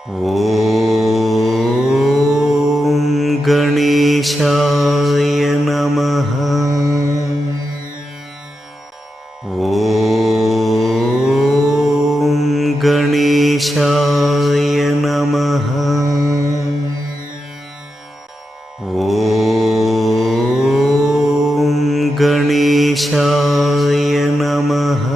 ॐ गणेशाय नमः। ॐ गणेशाय नमः। ॐ गणेशाय नमः।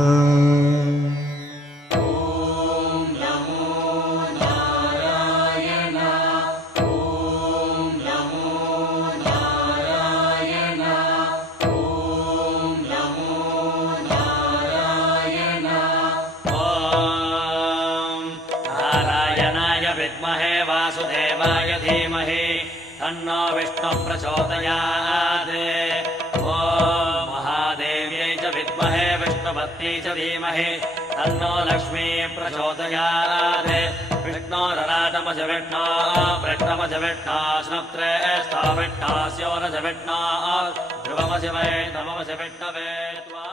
विद्महे वासुदेवाय धीमहि तन्नो विष्णुः प्रचोदयात्। ॐ महादेव्यै च विद्महे विष्णुपत्न्यै च धीमहि तन्नो लक्ष्मी प्रचोदयात्। विष्णोरराटमज विष्णो वृष्णमज विष्णो स्नुत्रे स्थाविष्णास्योरज विष्णो ध्रुवमज वै नममज विष्णवे त्वा।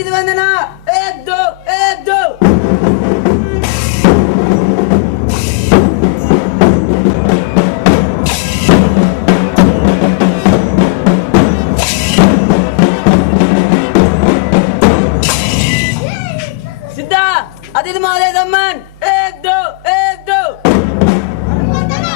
अतिथि वंदना 1 2 1 2 सिद्धा अतिथि महोदय सम्मान 1 2 1 2 हनुमंतला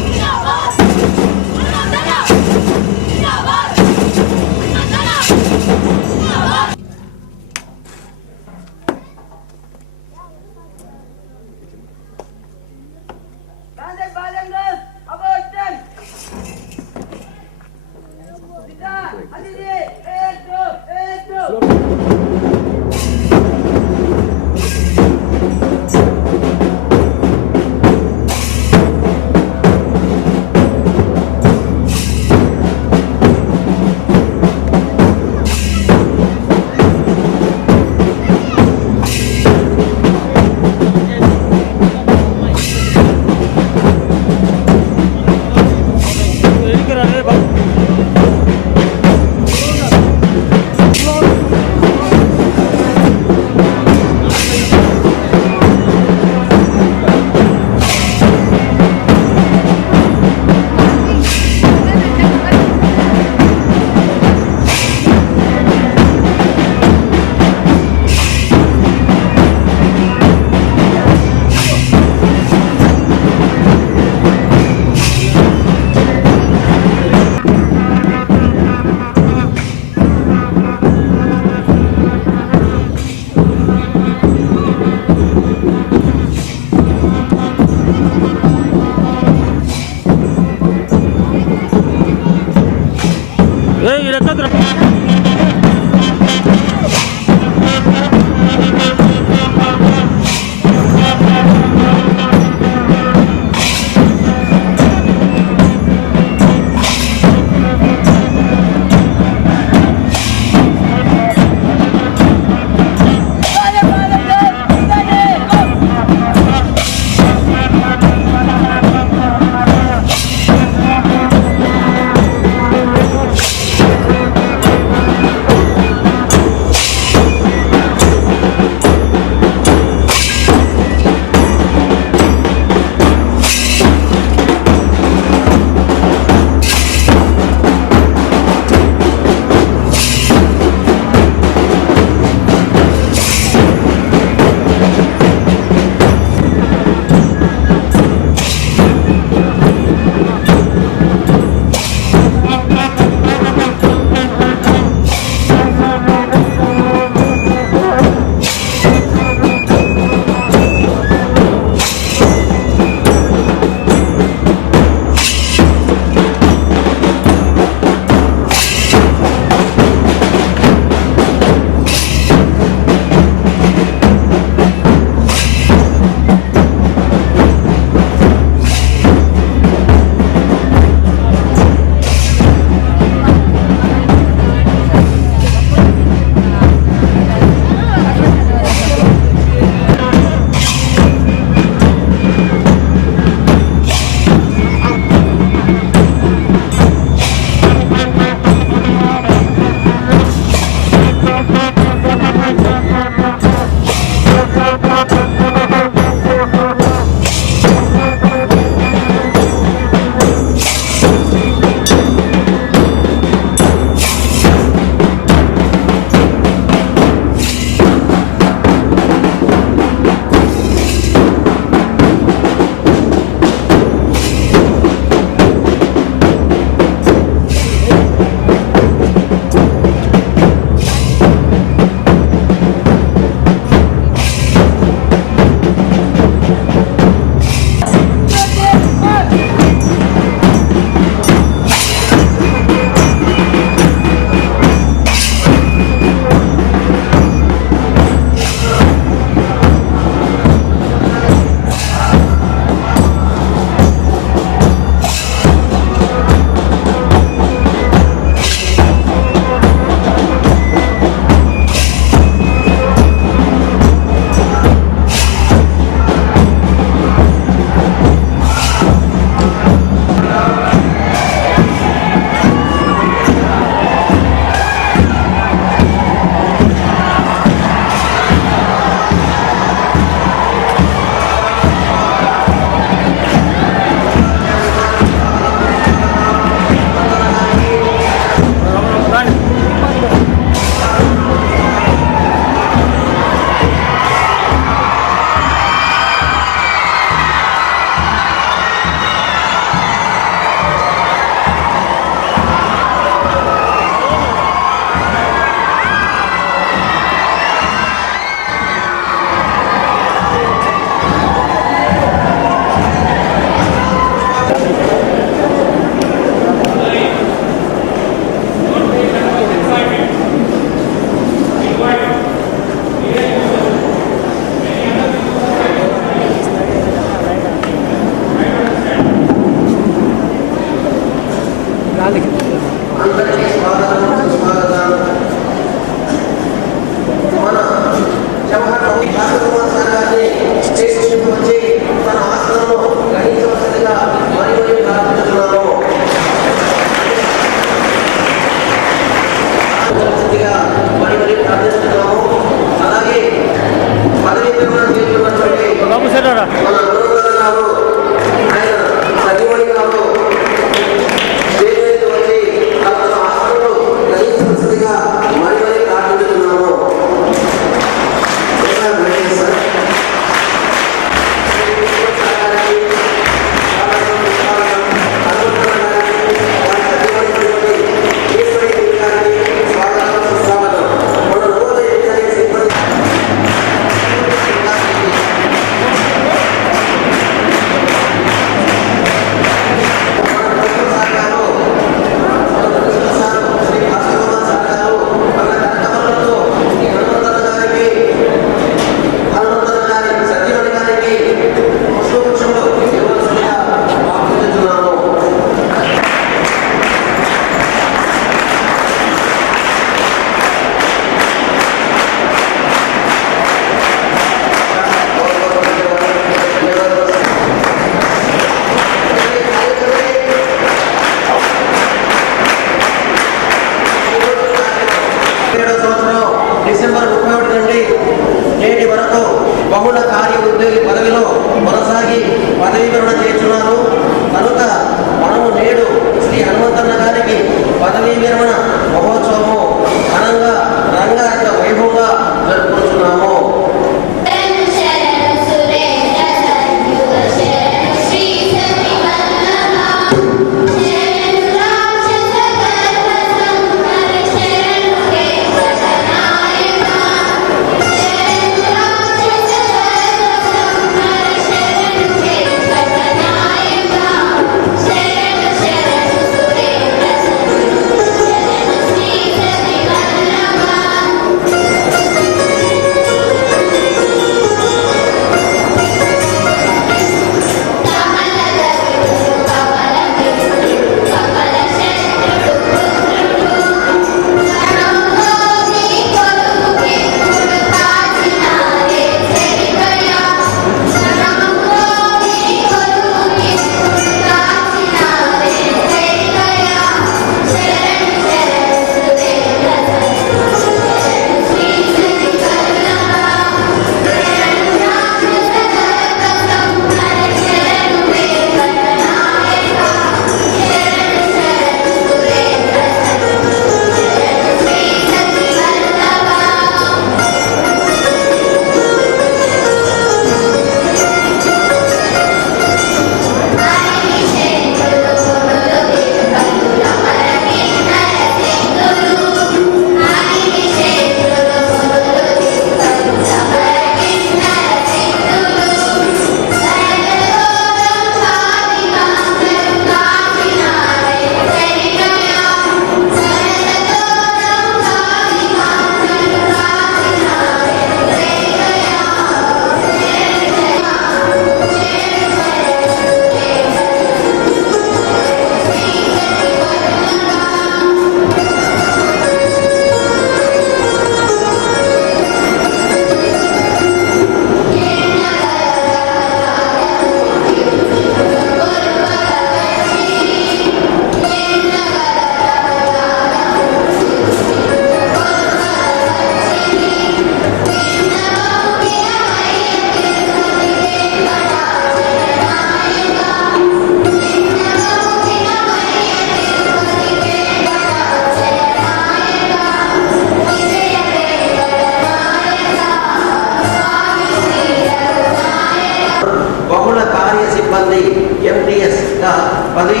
పదవీ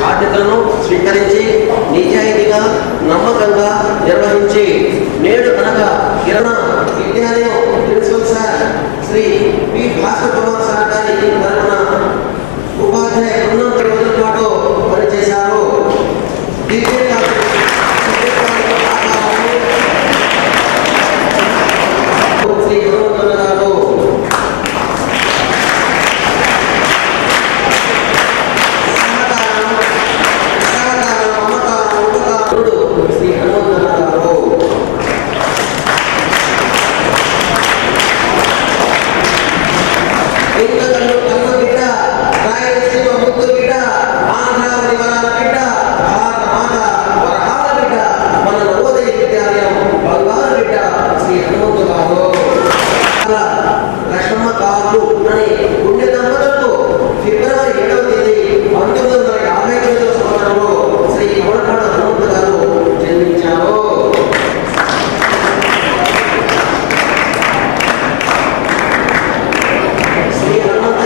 బాధ్యతలను స్వీకరించి నిజాయితీగా నమ్మకంగా నిర్వహించి నేడు అనగా విద్యాలయం principal sir Shri P Bhaskar Kumar sir గారి తరఫున ఉపాధ్యాయ బృందం రోజుల పాటు పనిచేశారు. శ్రీ హనుమంతన్న గారు శ్రీ హనుమంతన్న గారు ఇంకను కన్న బిడ్డ రాయలసీమ ముద్దు బిడ్డ ఆంధ్రావళి వరాల బిడ్డ భారత మాత వరహాల బిడ్డ మన నవోదయ విద్యాలయం బంగారు బిడ్డ శ్రీ హనుమంతు గారు లక్ష్మమ్మ గారు అనే పుణ్య దంపతులకు ఫిబ్రవరి 7వ తేదీ 1959 సంవత్సరంలో శ్రీ కమలపాడ హనుమంతు గారు జన్మించారు. శ్రీ హనుమంత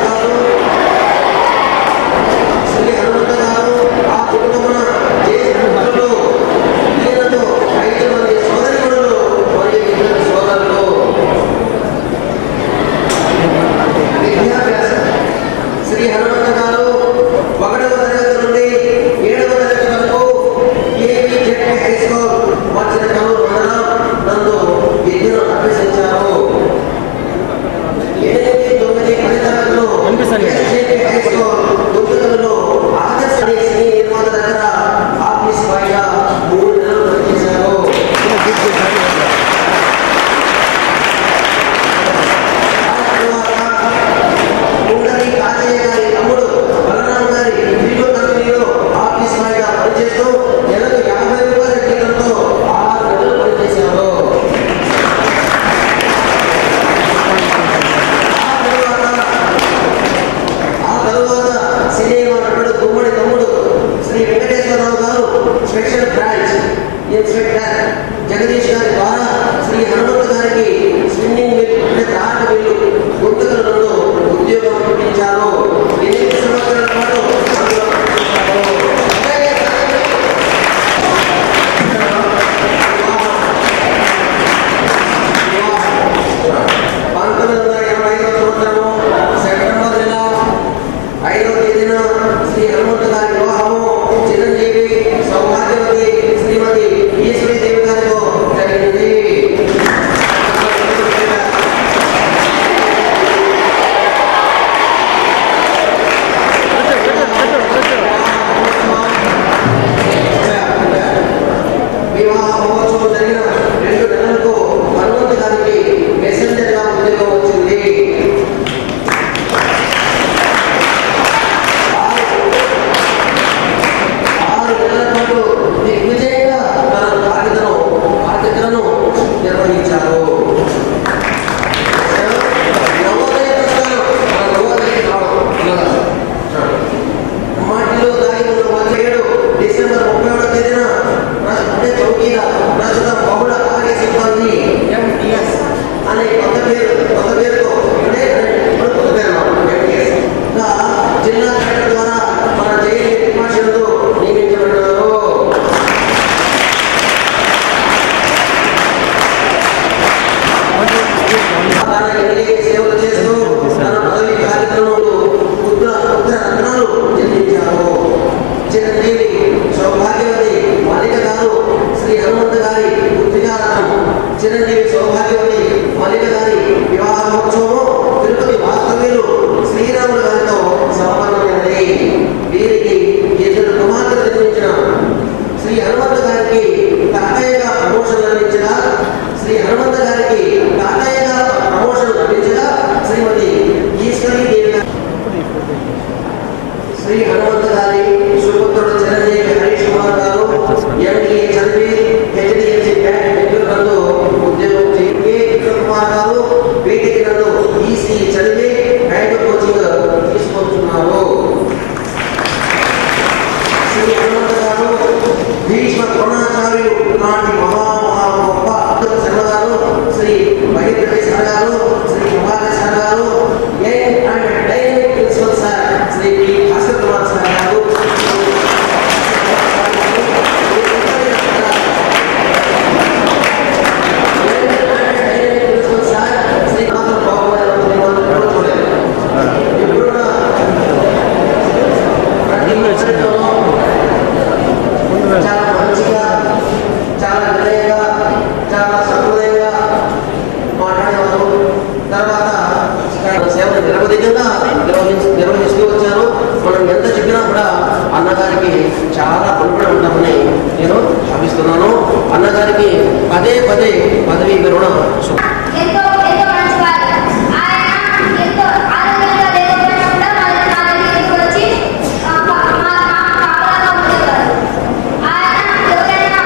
నిరవధికంగా నిర్వహిస్తూ వచ్చారు. మనం ఎంత చెప్పినా కూడా అన్నగారికి చాలా రుణపడి ఉంటామని నేను భావిస్తున్నాను. అన్నగారికి పదే పదే పదవి విరమణ ఎంతో మంచివారు. ఆయన ఎంతో ఆరోగ్యంగా లేకపోయినా కూడా మా దగ్గరికి వచ్చి కాపలాగా ఉండేవారు. ఆయన ఎవరైనా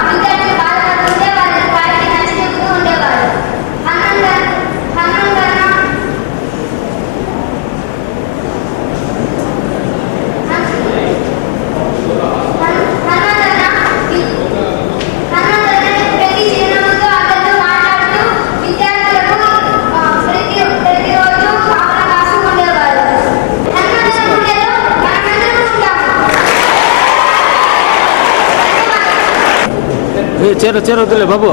విద్యార్థులు బాధపడుతుంటే వారికి నచ్చి చెబుతూ ఉండేవారు. ప్రతి చిరునవ్వుతో అందరితో మాట్లాడుతూ విద్యార్థులకు ప్రతిరోజు కాపలా కాస్తూ ఉండేవారు. హనుమంతుని గుండెలో మనమందరం ఉంటాము. చేరొద్దులే బాబు.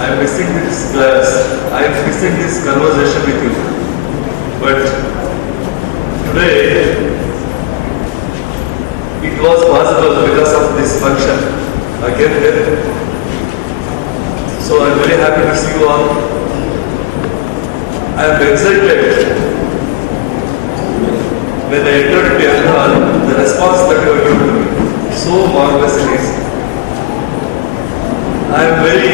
I'm missing this class. I'm missing this conversation with you. But today, it was possible because of this function. I came here. So I'm very happy to see you all. I'm excited. When I entered into your hall, the response that you have given to me, so marvelous it is. I'm very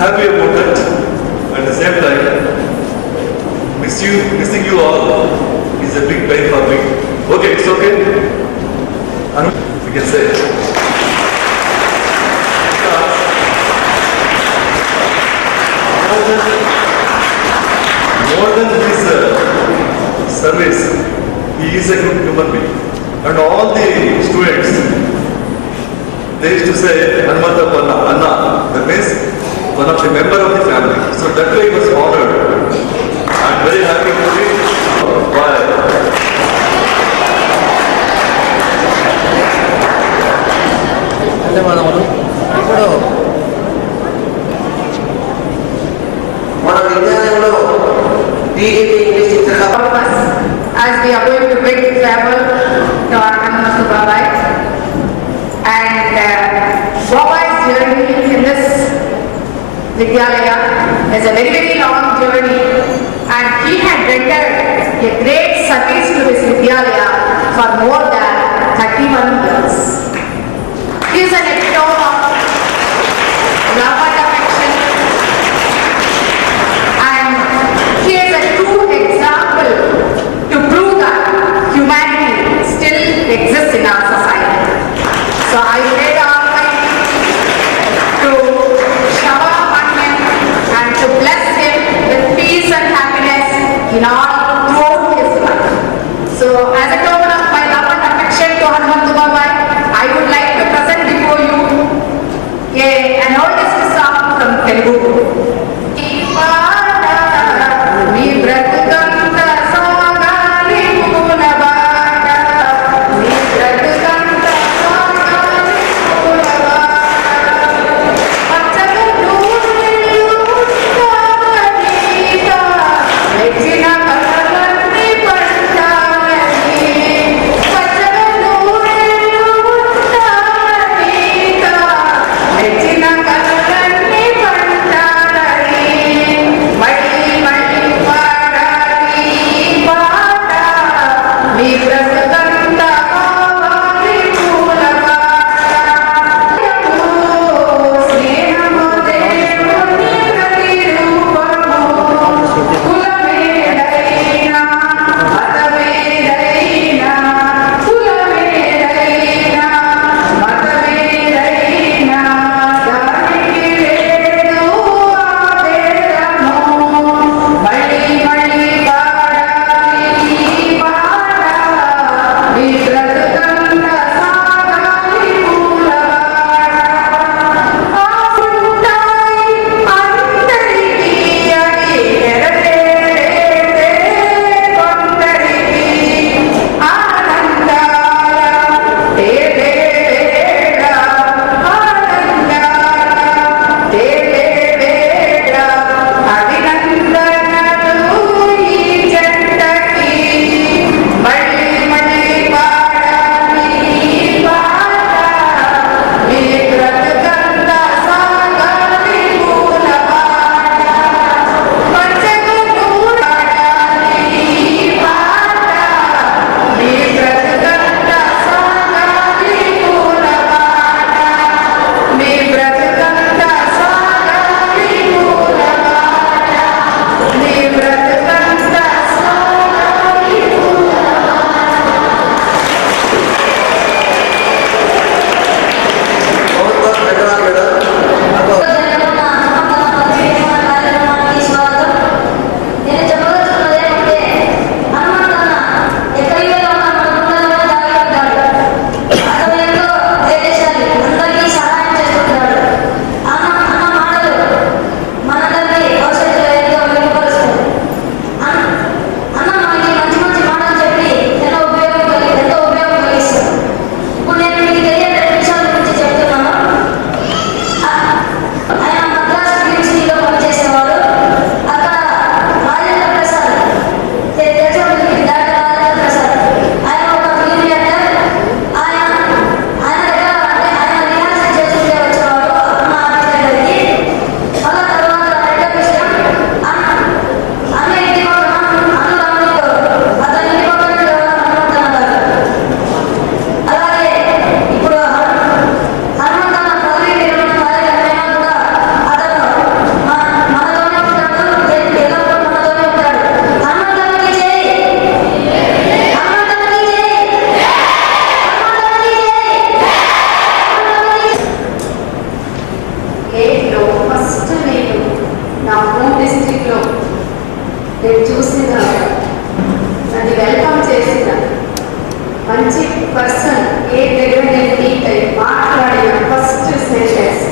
happy about it. At the same time, missing you all is a big pain for me. Okay, it's okay. We can say it. More than his service, he is a good human being. And all the students, they used to say, Hanumanta Anna, that means one of the member of the family. So that way he was honored. I'm very happy to be. Bye. ధన్యవాదములు. ఇప్పుడు మన విద్యాలయంలో TGP English టీచర్గా as we are going to bid farewell to our Hanumanta Babai. And Babai's journey in this Vidyalaya is a very, very long journey. And he had rendered a great service to this Vidyalaya for more than 31 years. He is an epitome of love and affection. And he is a true example to prove that humanity still exists in our society. So I pray the Almighty to shower upon him and to bless him with peace and happiness in all throughout his life. So as a token of my love and affection to Hanumanta Babai, I would like to present before you an oldest song from Telugu. మీ బ్రతుకంత సాగాలి పూలబాట, మీ బ్రతుకంత సాగాలి పూలబాట, పచ్చగా నూనెలు ఉంటావనీత, మెచ్చిన కలలన్నీ పంచాలని, పచ్చగా నూనెలు ఉంటావనీత, మెచ్చిన కలలన్నీ పంచాలని. నేను చూసిన నన్ను వెల్కమ్ చేసిన మంచి పర్సన్ ఏ దగ్గర నేను మీట్ అయ్యి మాట్లాడిన ఫస్ట్ సెంటెన్స్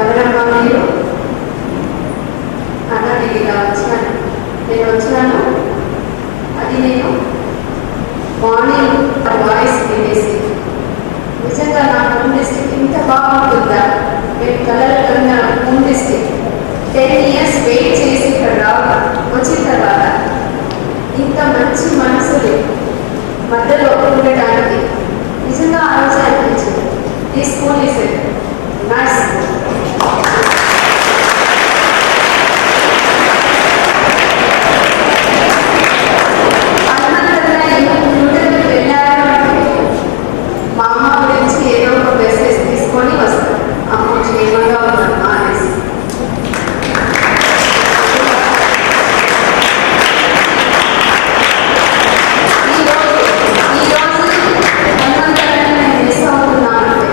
ఎవరమ్మా మీరు అన్న నేను ఇలా వచ్చినాను అది నేను మార్నింగ్ వాయిస్ వినేసి నిజంగా నా హోమ్ డిస్ట్రిక్ట్ ఇంత బాగుంటుందా మేము కలర్ కన్నా హోమ్ డిస్ట్రిక్ట్ 10 years వెయిట్ చేసి ఇక్కడ రావడం వచ్చిన తర్వాత ఇంత మంచి మనసులు మధ్యలో ఉండటానికి నిజంగా ఆ రోజు అనిపించింది ఈ స్కూల్ ఈస్ నైస్. మా అమ్మ గురించి ఏదో ఒక మెసేజ్ తీసుకొని వస్తాం. అమ్మ క్షేమంగా ఉన్నామా అనేసి. ఈరోజు హనుమంతరాన్ని నేను మిస్ అవుతున్నానంటే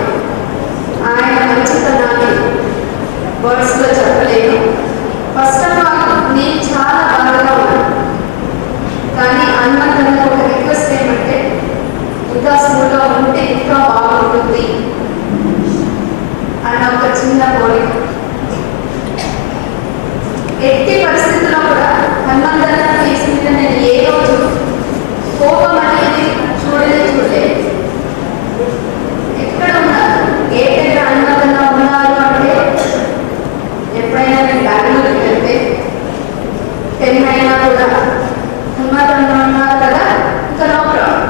ఆయన మంచితనాన్ని వర్డ్స్లో చెప్పలేను. ఫస్ట్ ఆఫ్ ఆల్ నేను చాలా బాధగా ఉన్నాను. కానీ హనుమంతరానికి ఒక రిక్వెస్ట్ ఏమంటే ఇంకా స్కూల్లో ఉంటే ఇంకా బాగుంటుంది అన్న ఒక చిన్న కోరిక. ఎట్టి పరిస్థితుల్లో కూడా హనుమంతర ఫేస్ మీద నేను ఏ రోజు కోపం అనేది చూడలేదు. ఎక్కడ ఉన్నారు ఏ దగ్గర హనుమంతర ఉన్నారు అంటే ఎప్పుడైనా నేను బెంగళూరుకి వెళ్తే 10 అయినా కూడా హనుమంతర ఉన్నారు కదా ఇంకా no problem,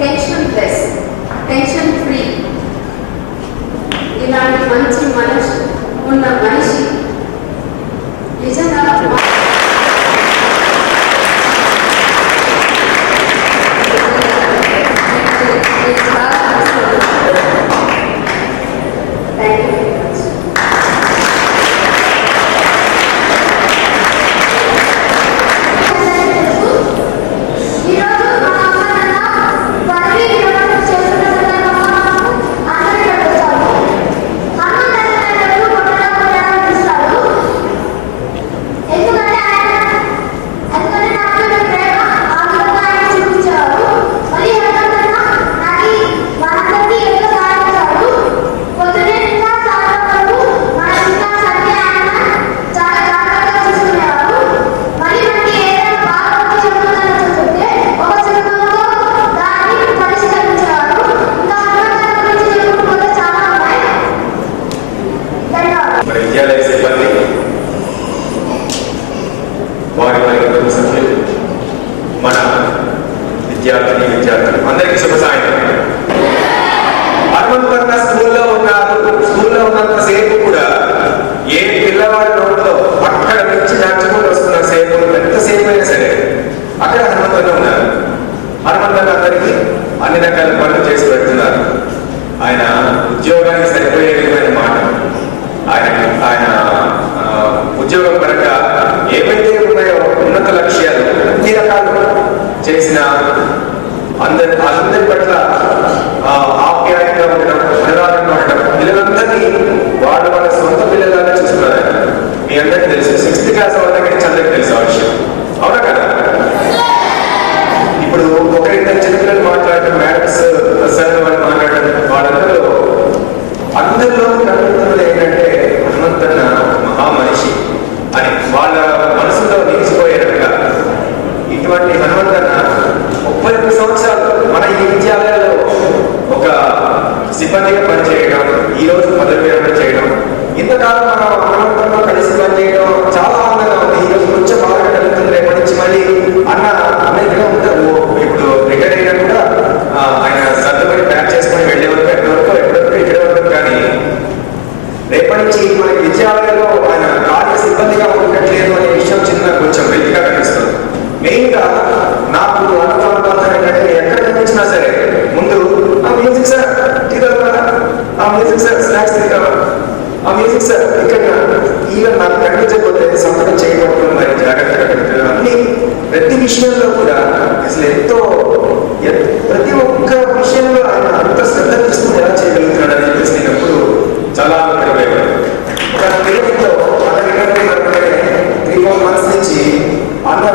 tension less, tension free. ఇలాంటి మంచి మనసు ఉన్న మనిషి నిజంగా విద్యార్థులు అందరికీ శుభ సాయంత్రం. హనుమంతన్న స్కూల్లో ఉన్నంత సేపు కూడా ఏ పిల్లవాడి నోట్లో అక్కడ నుంచి నడుచుకుంటూ వస్తున్న సేపు ఎంతసేపు అయినా సరే అక్కడ హనుమంతన్న ఉన్నారు. హనుమంతన్న అందరికీ అన్ని రకాల పనులు చేసి పెడుతున్నారు. ఆయన ఉద్యోగానికి సరిపోయే విధమైన మాట, ఆయన ఉద్యోగం పరంగా ఏవైతే ఉన్నాయో ఉన్నత లక్ష్యాలు అన్ని రకాలు చేసిన అందరి పట్ల ఆప్యాయంగా ఉండడం, అనురాగంగా ఉండడం, పిల్లలందరినీ వాళ్ళ సొంత పిల్లలాగా చూస్తున్నారు. మీ అందరికీ తెలుసు, 6th క్లాస్ వాళ్ళకి అందరికీ తెలుసు ఆ విషయం, అవునా కదా? ఇప్పుడు ఒకరిద్దరు చిన్నపిల్లలు మాట్లాడటం, మేడమ్స్ సార్ వాళ్ళు మాట్లాడటం, అందరిలో కలుగుతున్నది ఏంటంటే హనుమంతన్న మహా మనిషి అని వాళ్ళ మనసులో నిలిచిపోయేట్టుగా. ఇటువంటి హనుమంతన్న 31 సంవత్సరాలు మన ఈ విద్యాలయాల్లో ఒక సిబ్బందిగా పనిచేయడం, ఈ రోజు పదవి విరమణ చేయడం, ఇంతకాలం మనం హనుమంతన్న కలిసి పనిచేయడం చాలా ఆనందంగా ఉంది. ఈ రోజు కొంచెం బాగా కలుగుతుంది. రేపటి నుంచి మళ్ళీ అన్నగా ఉంటారు. ఇప్పుడు రిటైర్ అయినా కూడా ఆయన సర్దుకొని ప్యాక్ చేసుకొని వెళ్ళే వరకు ఎక్కడివరకు ఇక్కడ వరకు. కానీ రేపటి నుంచి మన విద్యాలయంలో ఆయన కార్య సిబ్బందిగా ఉండట్లేదు అనే విషయం కొంచెం వెలిగా కనిపిస్తుంది. మెయిన్ గా నాకు అనుభవం ఏంటంటే ఎక్కడ కనిపించినా సరే ముందు ఆ మ్యూజిక్ సార్ టీ కావాలా, ఆ మ్యూజిక్ సార్ స్నాక్స్ కావాలా, ఆ మ్యూజిక్ సార్ ఇక్కడ ఈవెన్ నాకు కనిపించకపోతే సంతకం చేయకపోవడం, మరి జాగ్రత్తగా కనిపించడం, అన్ని ప్రతి విషయంలో కూడా అసలు ప్రతి ఒక్క విషయంలో ఆయన అంత శ్రద్ధ తీసుకుని ఎలా చేయగలుగుతున్నాడు అని చెప్పేసి నేను ఎప్పుడు చాలా ఆనందపడిపోయాను. ఒక తెలుగులో 3-4 months నుంచి అన్న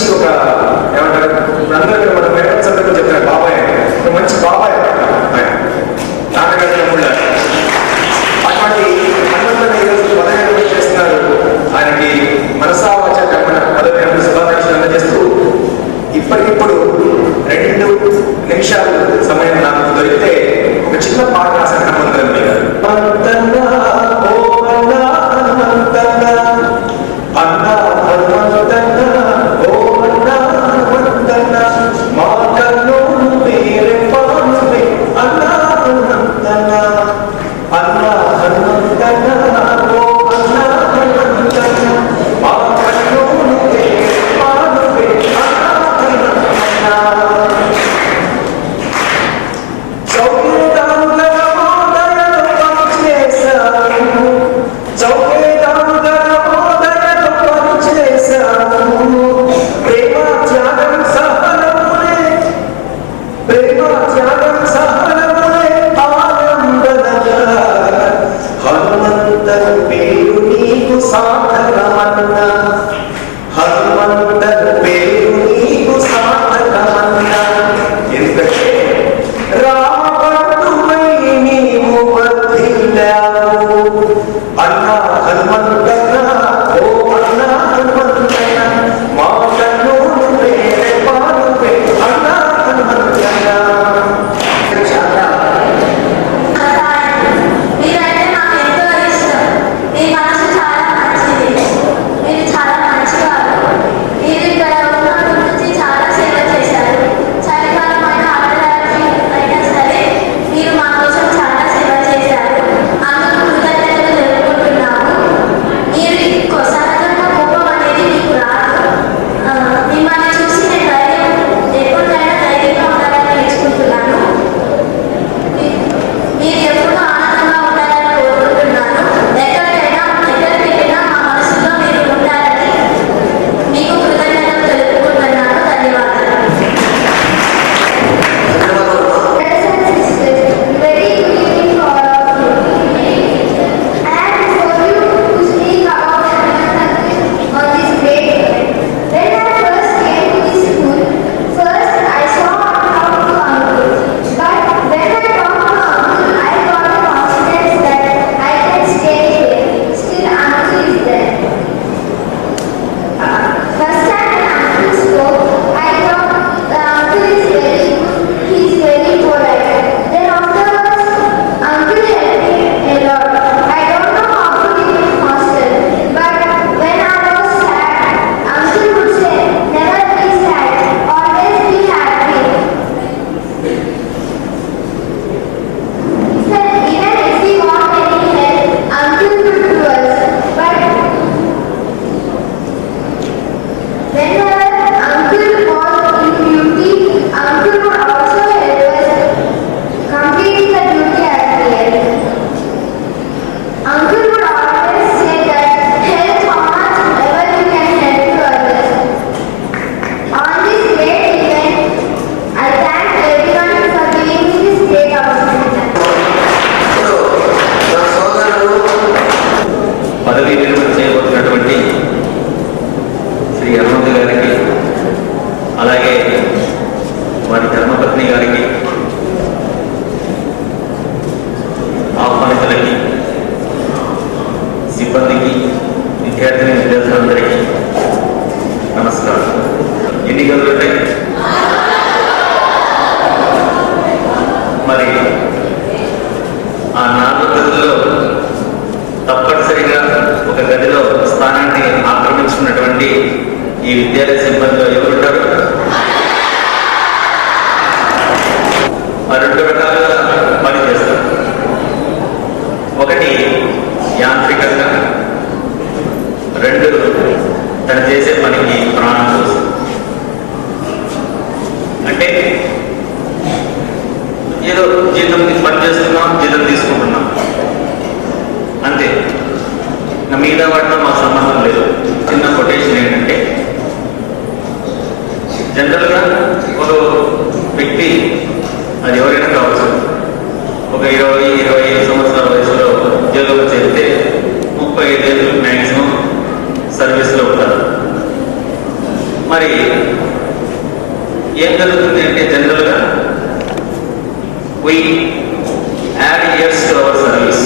మంచి ఒక ఏమంటారు అందరూ మన పేరెంట్స్ అందరూ చెప్తారు బాబాయ్ ఒక మంచి బాబాయ్ ఆయన నాన్నగారి తమ్ముళ్ళ అటువంటి హనుమంతుని ఈరోజు పదవి చేస్తున్నారు. ఆయనకి మనసా వాచ కర్మణ పదవి శుభాకాంక్షలు అందజేస్తూ ఇప్పటికిప్పుడు 2 నిమిషాలు సమయం నాకు దొరికితే ఒక చిన్న పాట రాసిన హనుమంతుని మీద ఈ విద్యాలయ సిబ్బందిలో ఎవరుంటారు? రెండు రకాలుగా పనిచేస్తారు. ఒకటి యాంత్రికంగా, రెండు తను చేసే పనికి ప్రాణం కోసం. అంటే ఏదో జీతం పని చేస్తున్నాం, జీతం తీసుకుంటున్నాం అంతే, మిగతా వాటితో మాకు సంబంధం లేదు. చిన్న కొటేషన్ ఏంటంటే, జనరల్గా ఒక వ్యక్తి, అది ఎవరైనా కావచ్చు, ఒక 20-25 సంవత్సరాల వయసులో ఉద్యోగంలో చేస్తే 35 ఏళ్ళు మ్యాక్సిమం సర్వీస్లో ఉంటారు. మరి ఏం జరుగుతుంది అంటే జనరల్గా we add years to our service.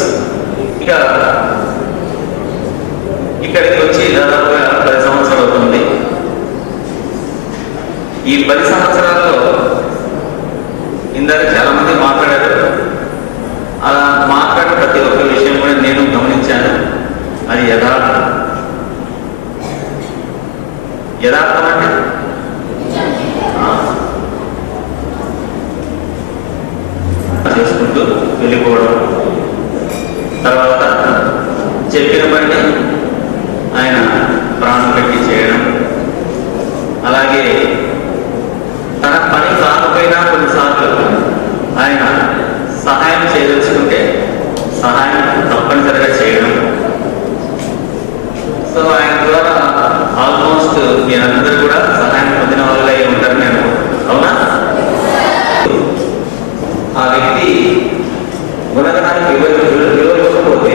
ఇక ఇక్కడికి వచ్చి దాదాపుగా 10 సంవత్సరాలు అవుతుంది. ఈ 10 సంవత్సరాల్లో ఇందాక చాలా మంది మాట్లాడారు. అలా మాట్లాడిన ప్రతి ఒక్క విషయం కూడా నేను గమనించాను. అది యథార్థం అంటే చేసుకుంటూ వెళ్ళిపోవడం, తర్వాత చెప్పిన పని ఆయన ప్రాణం పెట్టి చేయడం, అలాగే తన పని కాకపోయినా కొన్నిసార్లు ఆయన సహాయం చేయదలుచుకుంటే సహాయం తప్పనిసరిగా చేయడం. సో ఆయన ద్వారా ఆల్మోస్ట్ మీరందరూ కూడా సహాయం పొందిన వాళ్ళే ఉంటారు నేను, అవునా? ఆ వ్యక్తి గుణగణానికి వివరించకపోతే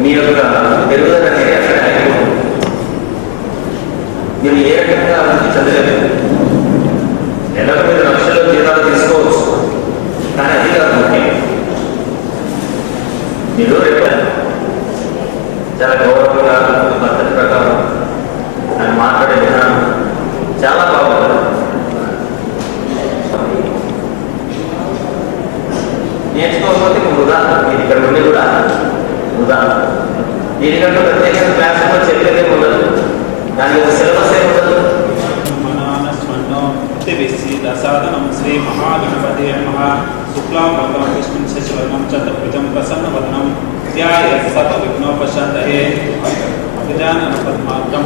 మీ యొక్క పెరుగుదల అనేది అక్కడ ఆగిపోతుంది. మీరు ఏ రకంగా అభివృద్ధి చెందలేదు. నెలకు మీరు లక్షల్లో జీతాలు తీసుకోవచ్చు, కానీ అది కాదు ముఖ్యం. మీరు రేపు చాలా గౌరవంగా పద్ధతి ప్రకారం ఆయన మాట్లాడే విధానం చాలా బాగుంటుంది. నేర్చుకోకపోతే వృధా. మీరు ఇక్కడ ఉండి కూడా వృధా. దీనికంటే ప్రత్యేకంగా క్లాస్ కూడా చెప్పేదే ఉండదు, దానికి ఒక సిలబస్ ఏ ఉండదు. సాధనం శ్రీ మహాగణపతి నమః. శుక్లాం వరదం విష్ణుం శశివర్ణం చతుర్భుజం ప్రసన్నవదనం ధ్యాయేత్ సర్వవిఘ్నోపశాంతయే. గజానన పద్మార్కం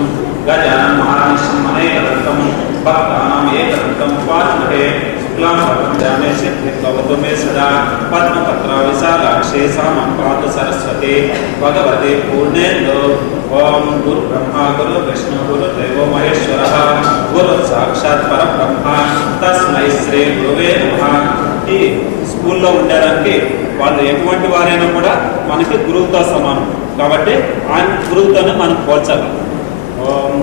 గజానన మహానిశం అనేకదంతం భక్తానాం ఏకదంతం ఉపాస్మహే. శుక్లాం వరదం జామే సిద్ధిర్భవతు మే సదా. పద్మపత్ర విశాలాక్షే సామం పాతు సరస్వతి భగవతి పూర్ణేందో. ఓం గురు బ్రహ్మ గురు విష్ణు గురు దేవో మహేశ్వరః గురు సాక్షాత్ పరబ్రహ్మ తస్మై శ్రీ గురువే నమః. ఈ స్కూల్లో ఉండడానికి వాళ్ళు ఎటువంటి వారైనా కూడా మనకి గురువుతో సమానం కాబట్టి ఆయన గురువుతోనే మనం పోల్చాలి. ఓం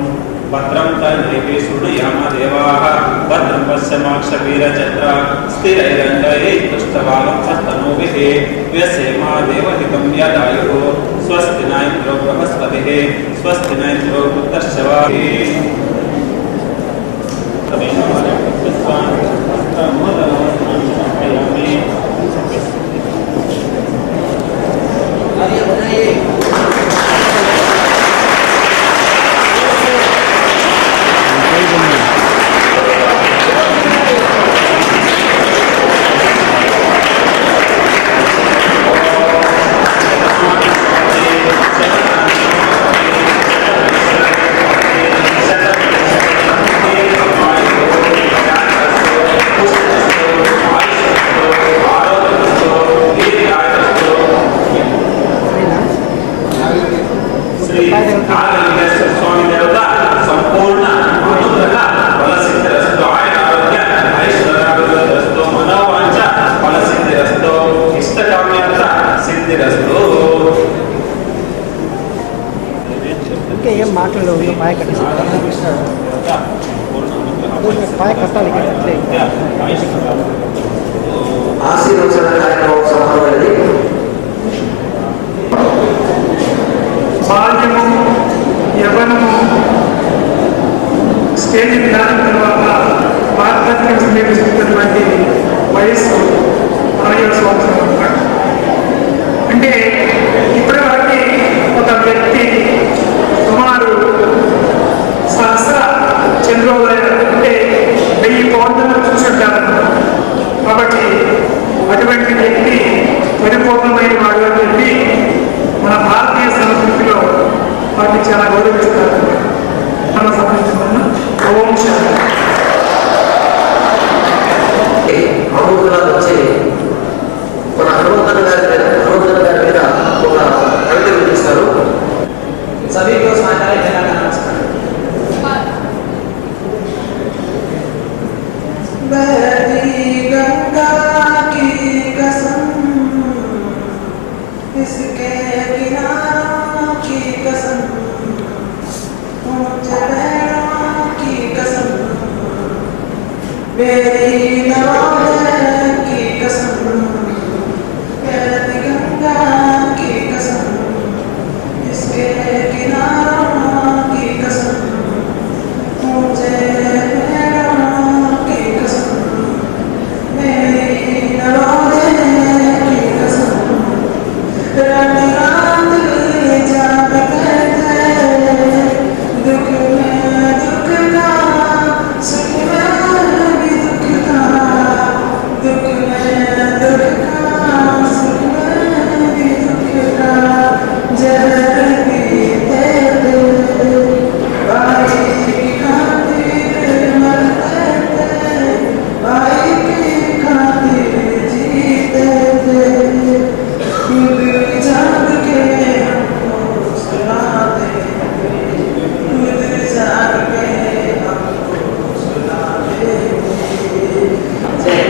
భద్రం తన్నిపి శృణుయామ దేవాః భద్రం పశ్యమాక్ష వీరచంద్ర స్థిరైరంగై దుష్టవాగం సత్తనోభిః వ్యసేమా దేవహితం యదాయుః. స్వస్తి న ఇంద్రో బృహస్పతిః స్వస్తి న ఇంద్రో వృద్ధశ్రవాः. ఇంకా ఏం మాట్లాడలేదు. పాయ కట్టేసి పాయ కట్టాలి. ఆశీర్వచన కార్యక్రమం సమానమైనది. బాల్యము, యవ్వనము స్టేజ్ దాని తర్వాత వార్ధక్యం సమీపిస్తున్నటువంటి వయస్సు 60 సంవత్సరం అన్నమాట. అంటే ఇప్పటి వరకు ఒక వ్యక్తి సుమారు సహస్ర చంద్రోదయం అంటే 1000 పౌర్ణములు చూసుంటారు. కాబట్టి అటువంటి వ్యక్తి పరిపూర్ణమైన వాడు అని చెప్పి మన భారతీయ సంస్కృతిలో వాటిని చాలా గౌరవిస్తారు. మన సంబంధించిన ఓం శాంతి. అమృతరాలు వచ్చి మన హనుమంతన్ గారి మీద ఒక కవిత వినిపిస్తారు. సభీకో సాయంకాలం నమస్కారం. गंगा की कसम मेरी नवाज़ की कसम, बहती गंगा की कसम, इसके किनारों की कसम, मुझे मेरों की कसम, मेरी नवाज़ की कसम, रात रात जागते थे, दुख में दुख का, सुख में भी दुख का, दुख में दुख का, सुख में भी दुख का, जहर पीते थे, भाई की खातिर मरते थे, भाई की खातिर जीते थे, खुद जाग के हमको सुलाते, खुद जाग के हमको सुलाते। जय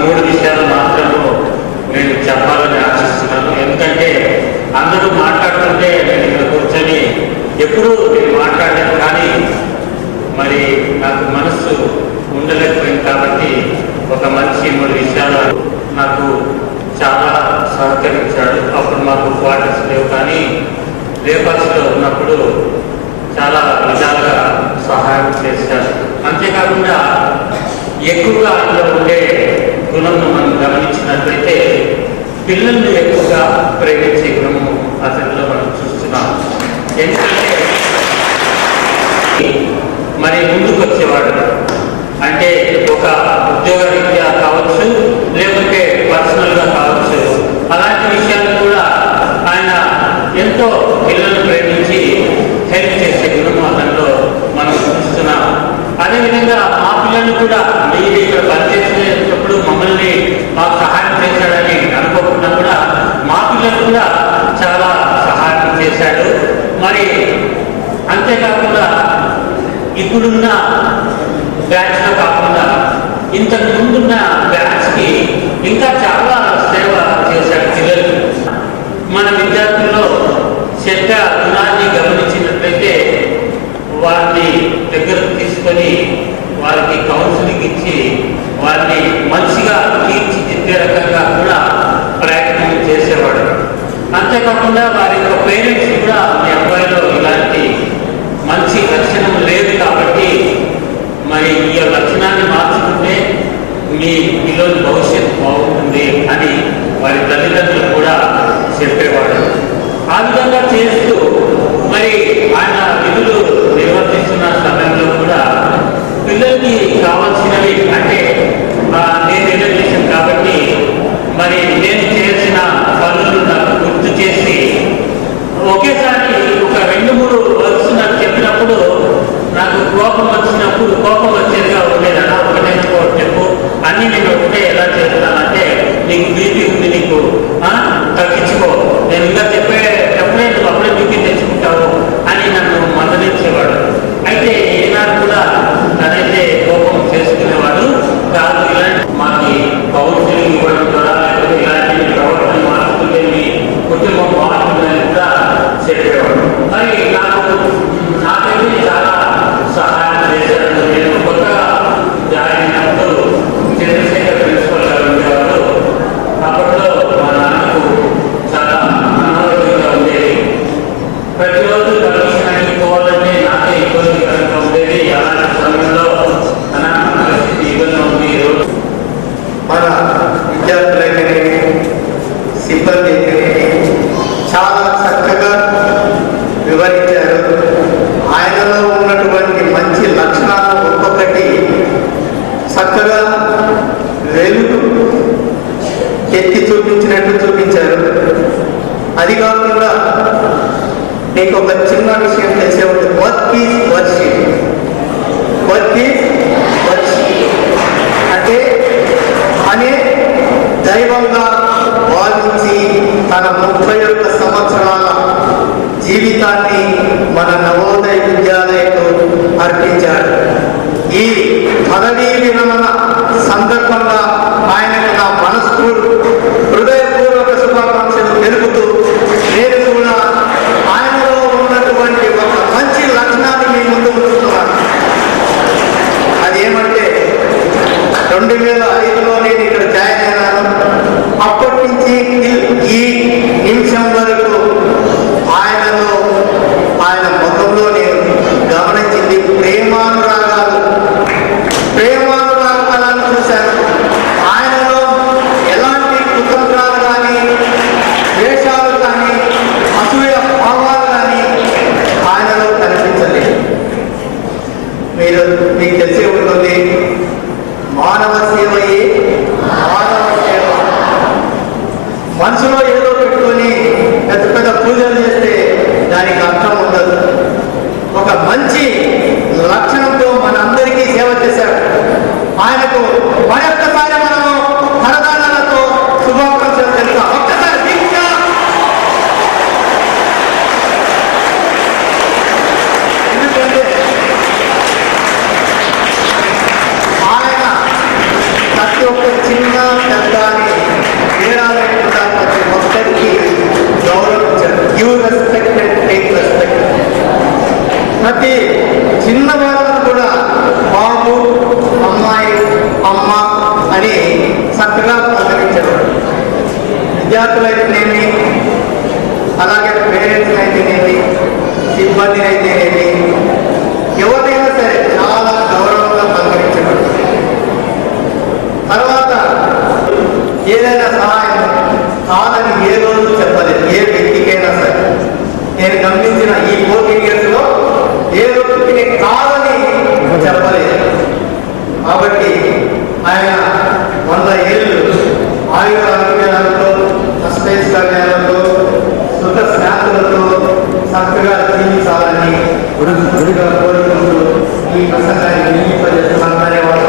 మూడు విషయాలు మాత్రము నేను చెప్పాలని ఆశిస్తున్నాను. ఎందుకంటే అందరూ మాట్లాడుతుంటే నేను ఇక్కడ కూర్చొని ఎప్పుడూ నేను మాట్లాడాను, కానీ మరి నాకు మనస్సు ఉండలేకపోయింది. కాబట్టి ఒక మనిషి మూడు విషయాలు నాకు చాలా సహకరించాడు. అప్పుడు మాకు క్వార్టర్స్ లేవు, కానీ లేపాల్సిలో ఉన్నప్పుడు చాలా విధాలుగా సహాయం చేశారు. అంతేకాకుండా ఎక్కువగా అందులో ఉండే గుణంను మనం గమనించినట్లయితే పిల్లల్ని ఎక్కువగా ప్రేమించే గుణము అతనిలో మనం చూస్తున్నాం. ఎందుకంటే మరి ముందుకు వచ్చేవాడు, అంటే ఒక ఉద్యోగ రీత్యా కావచ్చు, లేకుంటే పర్సనల్గా కావచ్చు, అలాంటి విషయాలు కూడా ఆయన ఎంతో పిల్లల్ని ప్రేమించి హెల్ప్ చేసే గుణము అతనిలో మనం చూస్తున్నాం. అదేవిధంగా మా పిల్లల్ని కూడా మీరు ఇక్కడ పనిచేసేటప్పుడు మమ్మల్ని మాకు సహాయం చేశాడని అనుకోకుండా కూడా మా పిల్లలు కూడా చాలా సహాయం చేశాడు. మరి అంతేకాకుండా ఇప్పుడున్న బ్యాచ్లో కాకుండా ఇంతకు ముందున్న బ్యాచ్కి ఇంకా చాలా సేవ చేశాడు పిల్లలు. మన విద్యార్థుల్లో చెడ్డ గుణాన్ని గమనించినట్లయితే వారిని దగ్గరకు తీసుకొని వారికి కౌన్సిలింగ్ ఇచ్చి వారిని మంచిగా తీర్చిదిద్దే రకంగా కూడా ప్రయత్నం చేసేవాడు. అంతేకాకుండా వారి యొక్క పేరెంట్స్ కూడా మీ అబ్బాయిలో ఇలాంటి మంచి లక్షణం లేదు కాబట్టి మరి ఈ లక్షణాన్ని మార్చుకుంటే మీ పిల్లల భవిష్యత్తు బాగుంటుంది అని వారి తల్లిదండ్రులు కూడా చెప్పేవాడు. ఆ విధంగా చేస్తూ మరి ఆయన విధులు నిర్వర్తిస్తున్న సమయంలో కూడా పిల్లలకి కావాల్సినవి, అంటే నేను ఎడ్యుకేషన్ కాబట్టి మరి నేను చేసిన పనులు నాకు గుర్తు చేసి ఒకేసారి ఒక 2-3 వర్క్స్ నాకు చెప్పినప్పుడు నాకు కోపం వచ్చినప్పుడు కోపం వచ్చేదిగా ఉండేది. అలా ఒకటైనా చెప్పు, అన్నీ నేను ఒకటే ఎలా చేస్తానంటే నీకు బీపీ ఉంది, నీకు తగ్గించుకో, నేను ఇంకా చెప్పేటప్పుడే నువ్వు అప్పుడే బీపీ తెచ్చుకుంటావు అని నన్ను మందలించేవాడు. అయితే ఏనాడు కూడా తనైతే కోపం చేసుకునేవాడు కాదు. ఇలాంటి మాకు కౌన్సిలింగ్ ఇవ్వడం ద్వారా లేకపోతే ఇలాంటి ప్రవర్తన మార్చుకుంటే మీ కుటుంబం బాగుంటుందని కూడా చెప్పేవాడు. మరి నాకైతే చాలా సహాయం చేశాడు. నేను కొత్తగా జాయిన్ అయినప్పుడు చంద్రశేఖర్ ప్రిన్సిపల్ గారు ఉండేవారు. అప్పట్లో మా నాన్నకు చాలా అనారోగ్యంగా ఉండేది. ప్రతిరోజు పర్మిషన్ అడిగి పోవాలంటే నాకే ఇబ్బందికరంగా ఉండేది. అలాంటి సమయంలో నా పరిస్థితి ఇబ్బంది ఉంది. మన విద్యార్థులైతే సిబ్బంది చాలా చక్కగా వివరించారు. ఆయనలో ఉన్నటువంటి మంచి లక్షణాలు ఒక్కొక్కటి చక్కగా వెలుగు ఎత్తి చూపించినట్టు చూపించారు. అది కాకుండా నీకు ఒక చిన్న విషయం తెలిసే ఉంటుంది, work is worship. Work is worship అంటే అనే దైవంగా భావించి తన 31 సంవత్సరాల జీవితాన్ని మన నవోదయ విద్యాలయకు అర్పించాడు. ఈ పదవీ విరమణ సందర్భంగా ఆయనకు నా హృదయపూర్వక శుభాకాంక్షలు తెలుపుతూ మనసులో ఏదో పెట్టుకొని పెద్ద పెద్ద పూజలు చేస్తే దానికి అర్థం ఉండదు. ఒక మంచి లక్షణంతో మనందరికీ సేవ చేశాడు. ఆయనకు మరొక్కసారి మనము కరదానాలతో శుభాకాంక్షలు తెలుపుతాం. ఒక్కసారి దీక్ష. ఎందుకంటే ఆయన ప్రతి ఒక్క చిన్న పెద్ద అని తేడా లేకుండా ప్రతి ఒక్కరికి గౌరవించారు. Give respect and take respect. ప్రతి చిన్న వాళ్ళను కూడా బాబు, అమ్మాయి, అమ్మ అని చక్కగా పలకరించారు. విద్యార్థులైతేనేమి, అలాగే పేరెంట్స్ అయితేనేమి, సిబ్బంది అయితేనేమి, ఎవరైనా సరే చాలా గౌరవంగా పలకరించారు. తర్వాత ఏదైనా సహాయం కాదని ఏ రోజు చెప్పలేదు ఏ వ్యక్తికైనా సరే. నేను గమనించిన ఈ 14 years లో ఏ రోజుకి కాదని చెప్పలేదు. కాబట్టి ఆయన 100 ఏళ్ళు ఆయుర ఆరోగ్యాలతో, అష్టైశ్వర్యాలతో, సుఖ శాంతులతో చక్కగా జీవించాలని గురుగా కోరుకుంటూ ఈ ప్రసంగాన్ని వినియోగింపజేస్తున్నాను. ధన్యవాదాలు.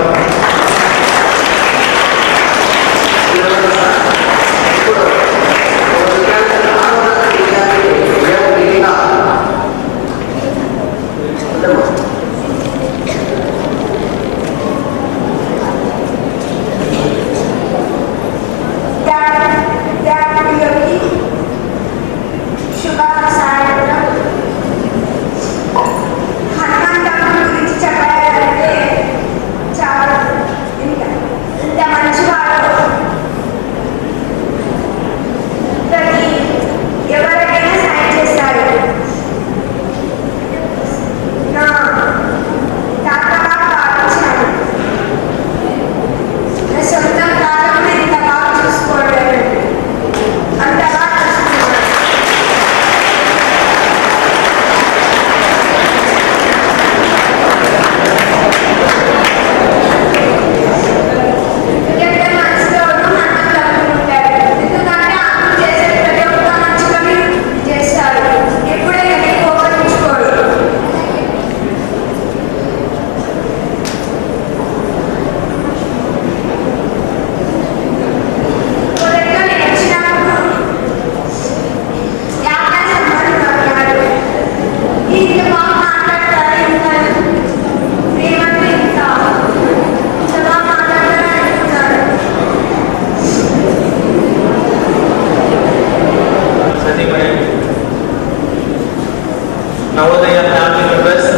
Navodaya family members,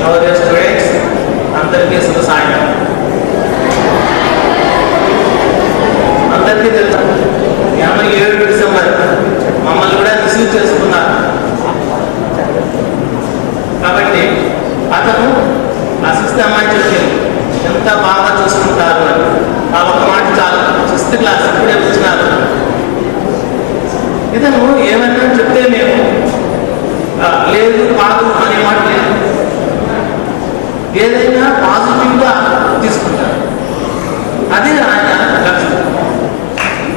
Navodaya students అందరికీ శుభ సాయంత్రం. అందరికీ తెలుసు 27 డిసెంబర్ మమ్మల్ని కూడా రిసీవ్ చేసుకున్నారు. కాబట్టి అతను ఆ 6th అమ్మాయి చెప్పింది ఎంత బాగా చూసుకుంటారు అని. ఆ ఒక మాట చాలు. 6th క్లాస్ ఇప్పుడే వచ్చినారు. ఇతను ఏమన్నా చెప్తే మేము లేదు కాదు అనే మాట లేదు. ఏదైనా పాజిటివ్గా తీసుకుంటారు. అదే ఆయన లక్ష్యం.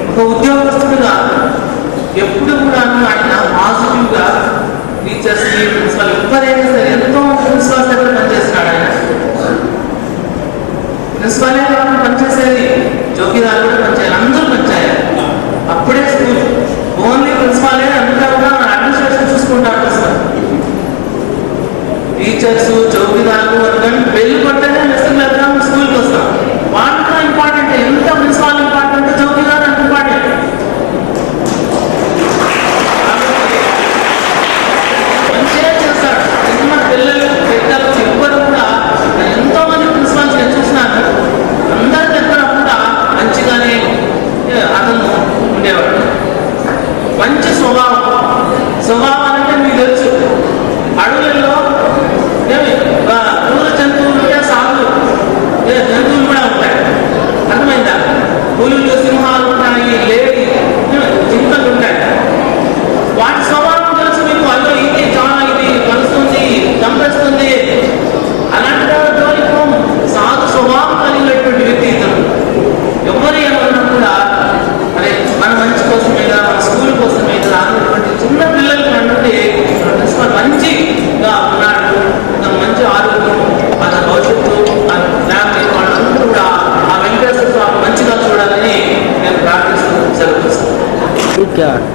ఒక ఉద్యోగస్తుడుగా ఎప్పుడు కూడా ఆయన పాజిటివ్గా టీచర్స్ని, ప్రిన్సిపల్ ఎవరైనా సరే ఎంతో ప్రిన్సిపల్ దగ్గర పనిచేస్తున్నాడు. ఆయన ప్రిన్సిపలే పనిచేసేది, జోగిదారు కూడా పనిచేయాలి, అందరూ పనిచేయాలి. అప్పుడే స్కూల్ ఓన్లీ ప్రిన్సిపాలే అంతా కూడా అడ్మినిస్ట్రేషన్ చూసుకుంటారు. టీచర్స్, చౌకీదారులు అందుకని బెల్లు కొట్టనే మెసేజ్ వెళ్తాం, స్కూల్కి వస్తాం. వాళ్ళతో ఇంపార్టెంట్. ఎంత ప్రిన్సిపాల్ ఇంపార్టెంట్, చౌకీదారు అంత ఇంపార్టెంట్. మంచిగా చేస్తాడు. మన పిల్లలు, పెద్దలు ఎవ్వరు కూడా ఎంతో మంది ప్రిన్సిపాల్స్ నేను చూసినాను. అందరి దగ్గర కూడా మంచిగానే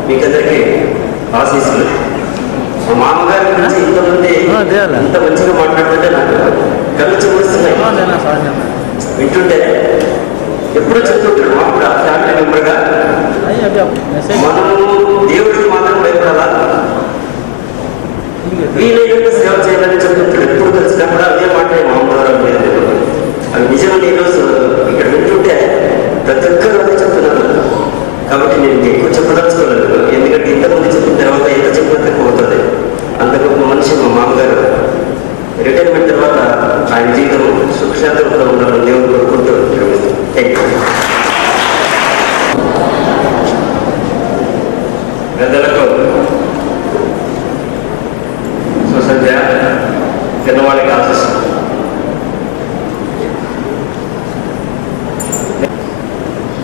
మీకందరికీ ఆశీస్సులు. మా మామగారి గురించి ఇంతమంది ఇంత మంచిగా మాట్లాడుతుంటే నాకు కళ్ళు చూస్తున్నాయి. వింటుంటే ఎప్పుడూ చెప్తుంటాడు మా కూడా ఫ్యామిలీ మెంబర్గా మనము దేవుడికి మాత్రం భయపడాలా, వీలైనంత సేవ చేయాలని చెప్తుంటాడు. ఎప్పుడు కలిసినప్పుడు అదే మాట మామగారు అవి నిజమని ఈరోజు ఇక్కడ వింటుంటే ప్రతి ఒక్కరు అదే చెప్తున్నారు. కాబట్టి నేను ఎక్కువ చెప్పదలుచుకోలేదు, ఎందుకంటే ఇంతమంది చెప్పిన తర్వాత ఎంత చెప్పినా తక్కువ అవుతుంది. అంత గొప్ప మనిషి మా మామగారు. రిటైర్మెంట్ తర్వాత ఆయన జీవితం సుఖశాంతంగా ఉండాలని దేవుడు కోరుకుంటూ థ్యాంక్ యూ. పెద్దలకు సుసంధ్య, చిన్నవాళ్ళకి ఆశిస్తాం.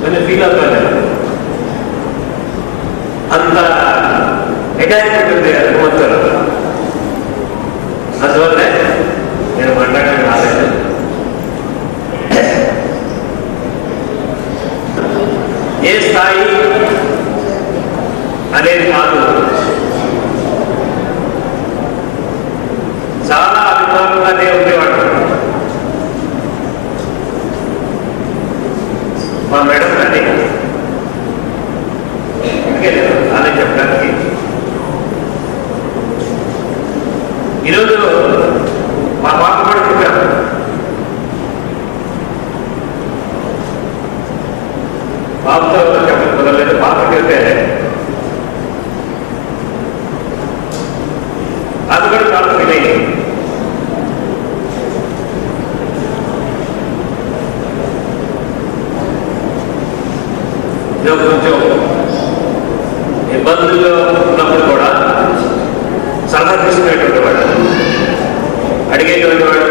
కొంచెం ఫీల్ అవుతాను, అంత అటాచ్మెంట్ ఉంది హనుమంతుడు. అందువల్లే నేను మాట్లాడడానికి రాలేదు. ఏ స్థాయి అనేది కాదు, చాలా అభిమానంగానే ఉండేవాడు. మా మేడం కానీ అలా చెప్పడానికి ఈరోజు మా పాప కూడా చెప్పారు. పాపతో చెప్పడం కుదరలేదు. పాపకి వెళ్తే అది కూడా చాలా ఫీల్ కొంచెం ఇబ్బందుల్లో ఉన్నప్పుడు కూడా సలహా తీసుకునేటువంటి వాడు, అడిగేటువంటి వాడు,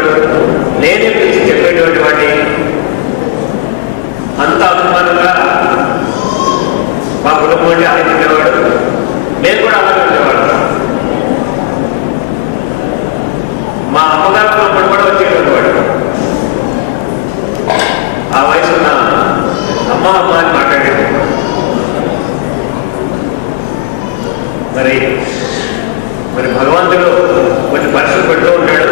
నేనే పిలిచి చెప్పేటువంటి వాడిని. అంత అభిమానంగా మా కుటుంబాన్ని ఆలోచించేవాడు. నేను కూడా అలాగే ఉండేవాడు. మా అమ్మగారు ఉన్నప్పుడు కూడా వచ్చేటువంటి వాడు. ఆ వయసున్న అమ్మ అమ్మ అని మాట్లాడేది. మరి భగవంతుడు కొన్ని పరీక్షలు పెడుతూ ఉంటాడు.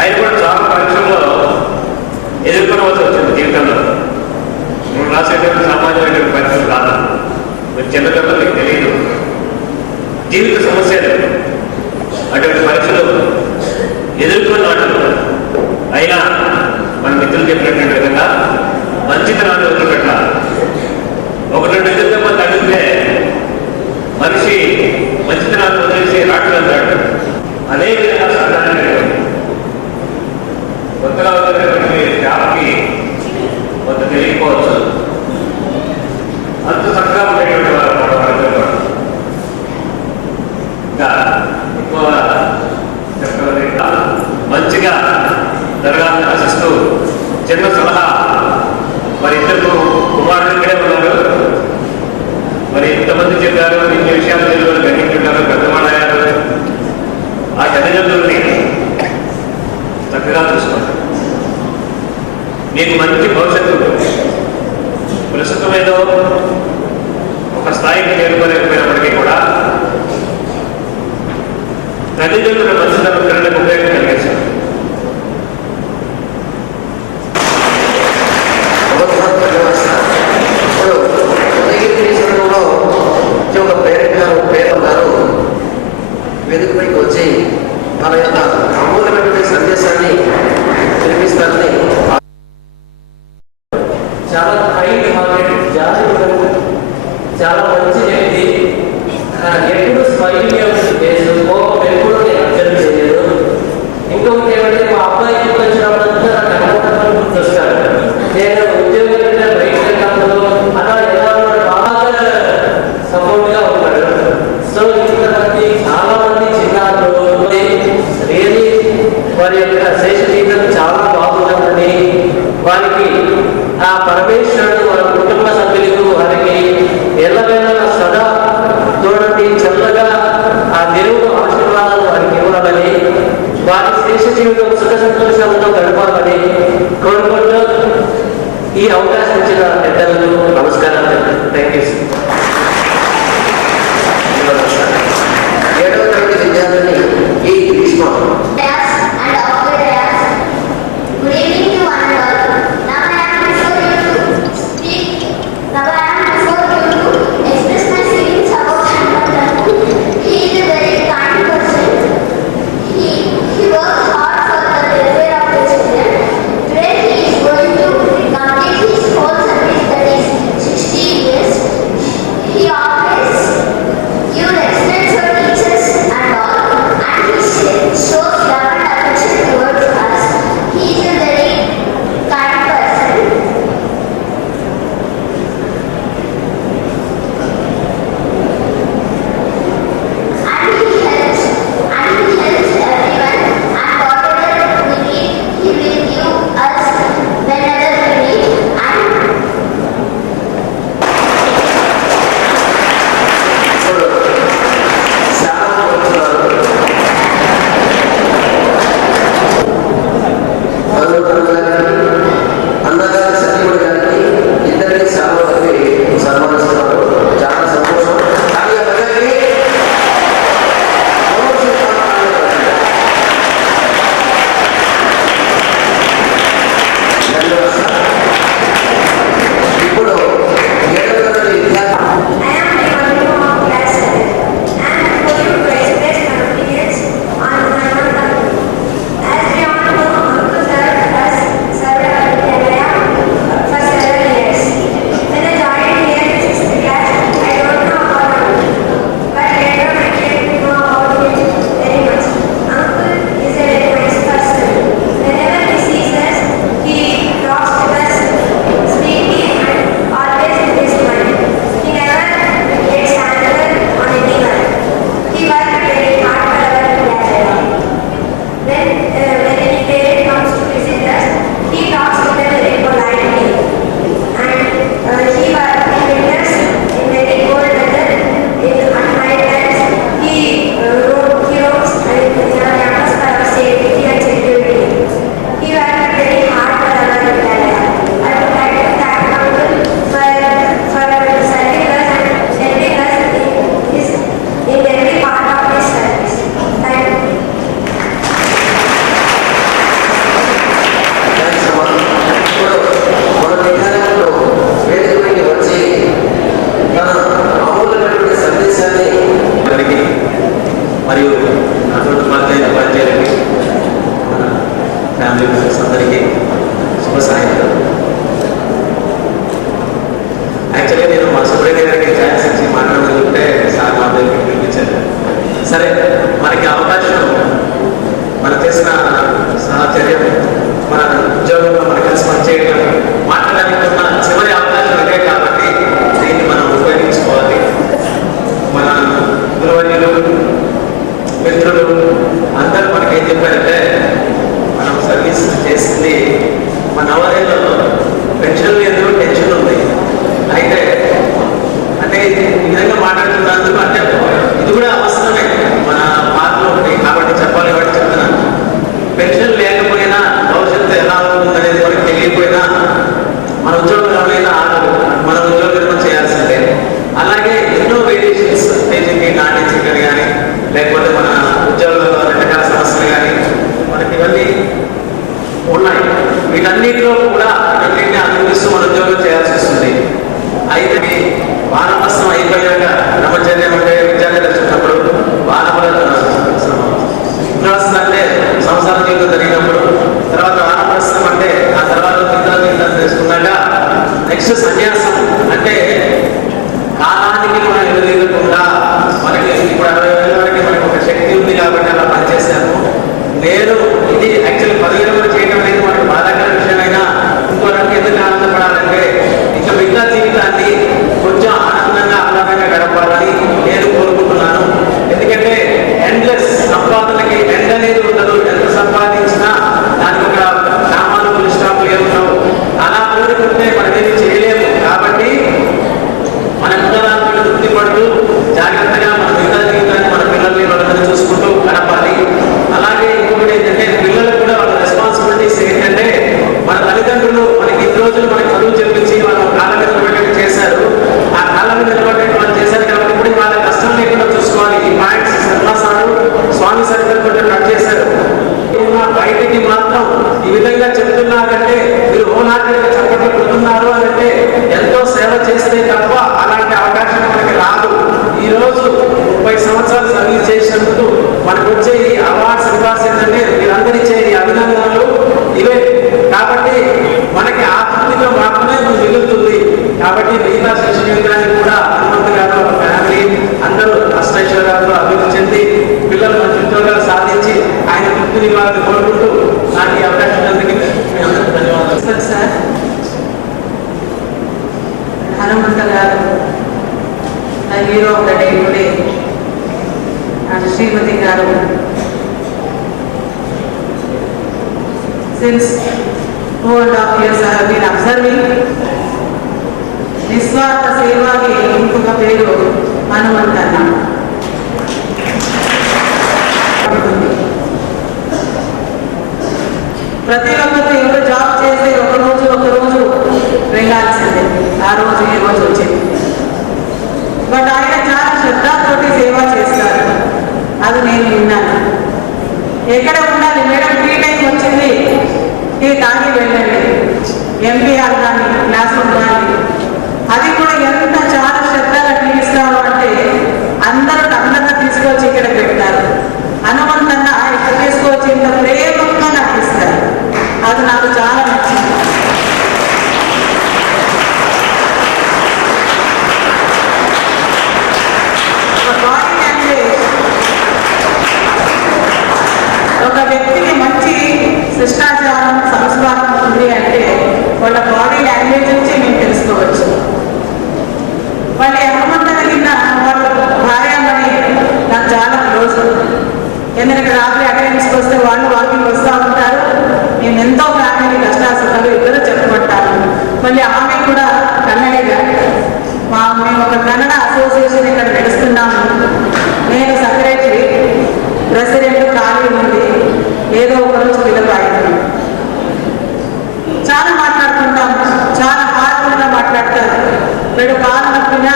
ఆయన కూడా చాలా పరీక్షల్లో ఎదుర్కొనవలసి వచ్చింది జీవితంలో. నువ్వు రాసేటువంటి సామాన్యమైనటువంటి పరీక్షలు కాదు. మీరు చిన్నతనంలో మీకు తెలియదు జీవిత సమస్యలు. అటువంటి పరీక్షలు ఎదుర్కొన్నాడు. అయినా మన మిత్రులు చెప్పినటువంటి విధంగా మంచితనాన్ని వదిలిపెట్టాలి. ఒకటి రెండు ఎదురుగా తగ్గితే మనిషి మంచితనాన్ని వదిలేసి రాట్లు అంటాడు. అదే విధంగా సాధారణ కొత్తగా వదిలేటువంటి జాబ్కి కొంత తెలియకపోవచ్చు. అంత చక్కగా ఉండేటువంటి వారు ఇంకా ఎక్కువ చెప్పగలిగిన మంచిగా జరగాలని ఆశిస్తూ చిన్న సలహా. మరి ఇద్దరు కుమారుడు ఇక్కడే ఉన్నారు. మరి ఇంతమంది చెప్పారు, ఇన్ని విషయాలు తెలియదు గ్రహించుంటారు, పెద్దవాళ్ళు అయ్యారు. ఆ తల్లిదండ్రుల్ని చక్కగా చూసుకోండి. మీకు మంచి భవిష్యత్తు. ప్రస్తుతం ఏదో ఒక స్థాయికి చేరుకోలేకపోయినప్పటికీ కూడా తల్లిదండ్రుల మంచితనం పిల్లలకు ఉపయోగం కలిగించారు. వేదికపైకి వచ్చి మన యొక్క అమూల్యమైనటువంటి సందేశాన్ని వినిపిస్తారని. చాలా కైండ్ హార్టెడ్, చాలా మంచి వ్యక్తి. ఎప్పుడు స్మైలింగ్ లేదు, కోపం ఎప్పుడు నేను అబ్జర్వ్ చేయలేదు. ఇంకొకటి ఏమంటే మా అబ్బాయికి వచ్చినప్పుడంతా నాకు గుర్తొస్తాడు. నేను ఉద్యోగం బయటకు వెళ్ళినప్పుడు అలా ఎలా బాగా సపోర్ట్గా ఉంటాడు. సో ఇంతమంది చాలా మంది చిన్నారు రియలీ వారి యొక్క శేష జీవితం చాలా బాగుంటుందని వారికి ఆ పరమేశ్వరుడు వారి కుటుంబ సభ్యులకు వారికి ఎల్లవేళ Now I am before you to express my feelings about Hanuman. He is a very kind person. He works hard for the welfare of the children. Today he is going to complete his whole service, that is 60 years. He always gives excellence for teachers and all, and he shows love and affection towards us. He is a very kind person. And he helps everyone, and whatever we need, he will give us whenever we need. And అన్నగారి సతీమణి గారికి ఇద్దరిని శాలకి సన్మానిస్తున్నారు. చాలా సంతోషం. కానీ ఆ ప్రజలకి ఇప్పుడు 7వ తరగతి విద్యార్థి I am Revantu of class 7. I am going to express my opinions on Hanuman. As we all know, Uncle Sir has served our Vidyalaya for several years. When I joined here in 6th class, I don't know about Uncle, but later I came to know about him very much. Uncle is a very nice person. Whenever he sees us, he talks with us sweetly and always with his smile. He never gets angry on anyone. He worked very hard for our Vidyalaya. When any parent comes to visit us, he talks with them very politely. And he winters in very cold weather. At night times, he roams in our campus for our safety and security. He worked very hard for our Vidyalaya. I would like to thank Uncle for serving us and helping us in every part of his service. Thank you. ఇప్పుడు మన విద్యాలయంలో వేదికపైకి వచ్చి తన అమూల్యమైనటువంటి సందేశాన్ని అందరికీ మరియు అటువంటి ఉపాధ్యాయులకి మన ఫ్యామిలీ మెంబర్స్ అందరికీ శుభ సాయంత్రం. యాక్చువల్లీ నేను మా సుబ్రహ్మణ్య గారికి ఛాన్స్ ఇచ్చి మాట్లాడాలంటే సార్ మా దగ్గరికి పిలిపించారు. సరే, మనకి అవకాశం మనకు చేసిన సాహచర్యం, మన ఉద్యోగంలో మన కలిసి పనిచేయడం, మాట్లాడడానికి ఉన్న చివరి అవకాశం ఇదే కాబట్టి దీన్ని మనం ఉపయోగించుకోవాలి. మన గురువర్యులు, మిత్రులు అందరూ మనకి ఏం చెప్పారంటే, మనం సర్వీస్ చేసింది మన నవోదయంలో పెన్షన్ లేదు, టెన్షన్ ఉంది. అయితే the hero of the day today. And Srimati Garu. Since 2.5 years I have been observing నిస్వార్థ సేవకి ఇంకొక పేరు హనుమంతన్న. ప్రతి ఒక్కరు ఎవరు జాబ్ చేస్తే ఒకరోజు వెళ్ళాల్సిందే, ఆ రోజు ఈ రోజు వచ్చింది. బట్ ఆయన చాలా శ్రద్ధతోటి సేవ చేస్తారు, అది నేను విన్నాను. ఎక్కడ ఉండాలి మేడం, టీ టైం వచ్చింది, టీ తాగి వెళ్ళండి, ఎంపీఆర్ కానీ క్లాస్ రూమ్ కానీ, అది కూడా ఎంత చాలా శ్రద్ధగా టీ ఇస్తారు అంటే అందరూ టంగా తీసుకొచ్చి ఇక్కడ పెడతారు. హనుమంతన్న ఇక్కడ తీసుకొచ్చి ఇంత ప్రేమగా నాకు ఇస్తారు, అది నాకు చాలా నచ్చింది. బాడీ లాంగ్వేజ్ ఒక వ్యక్తికి మంచి శిష్టాచారం సంస్కారం ఉంది అంటే వాళ్ళ బాడీ లాంగ్వేజ్ నుంచి మేము తెలుసుకోవచ్చు. మళ్ళీ హనుమంతన్న కింద వాళ్ళ భార్యమని నాకు చాలా క్లోజ్. ఎందుకంటే రాత్రి అటెండెన్స్కి వస్తే వాళ్ళు వాకింగ్ వస్తూ ఉంటారు, మేము ఎంతో ఫ్యామిలీ కష్టాసుఖాలు ఇద్దరు చెప్పుకుంటాము. మళ్ళీ ఆమె కూడా కన్నడిగా, మేము ఒక కన్నడ అసోసియేషన్ ఇక్కడ నడుస్తున్నాము. నేను సెక్రటరీ, ప్రెసిడెంట్ ఖాళీ ఉంది, ఏదో ఒకరోజు పిల్లలు చాలా మాట్లాడుకుంటాము, చాలా హార్ట్గా మాట్లాడతారు. వీడు కాలు నొప్పినా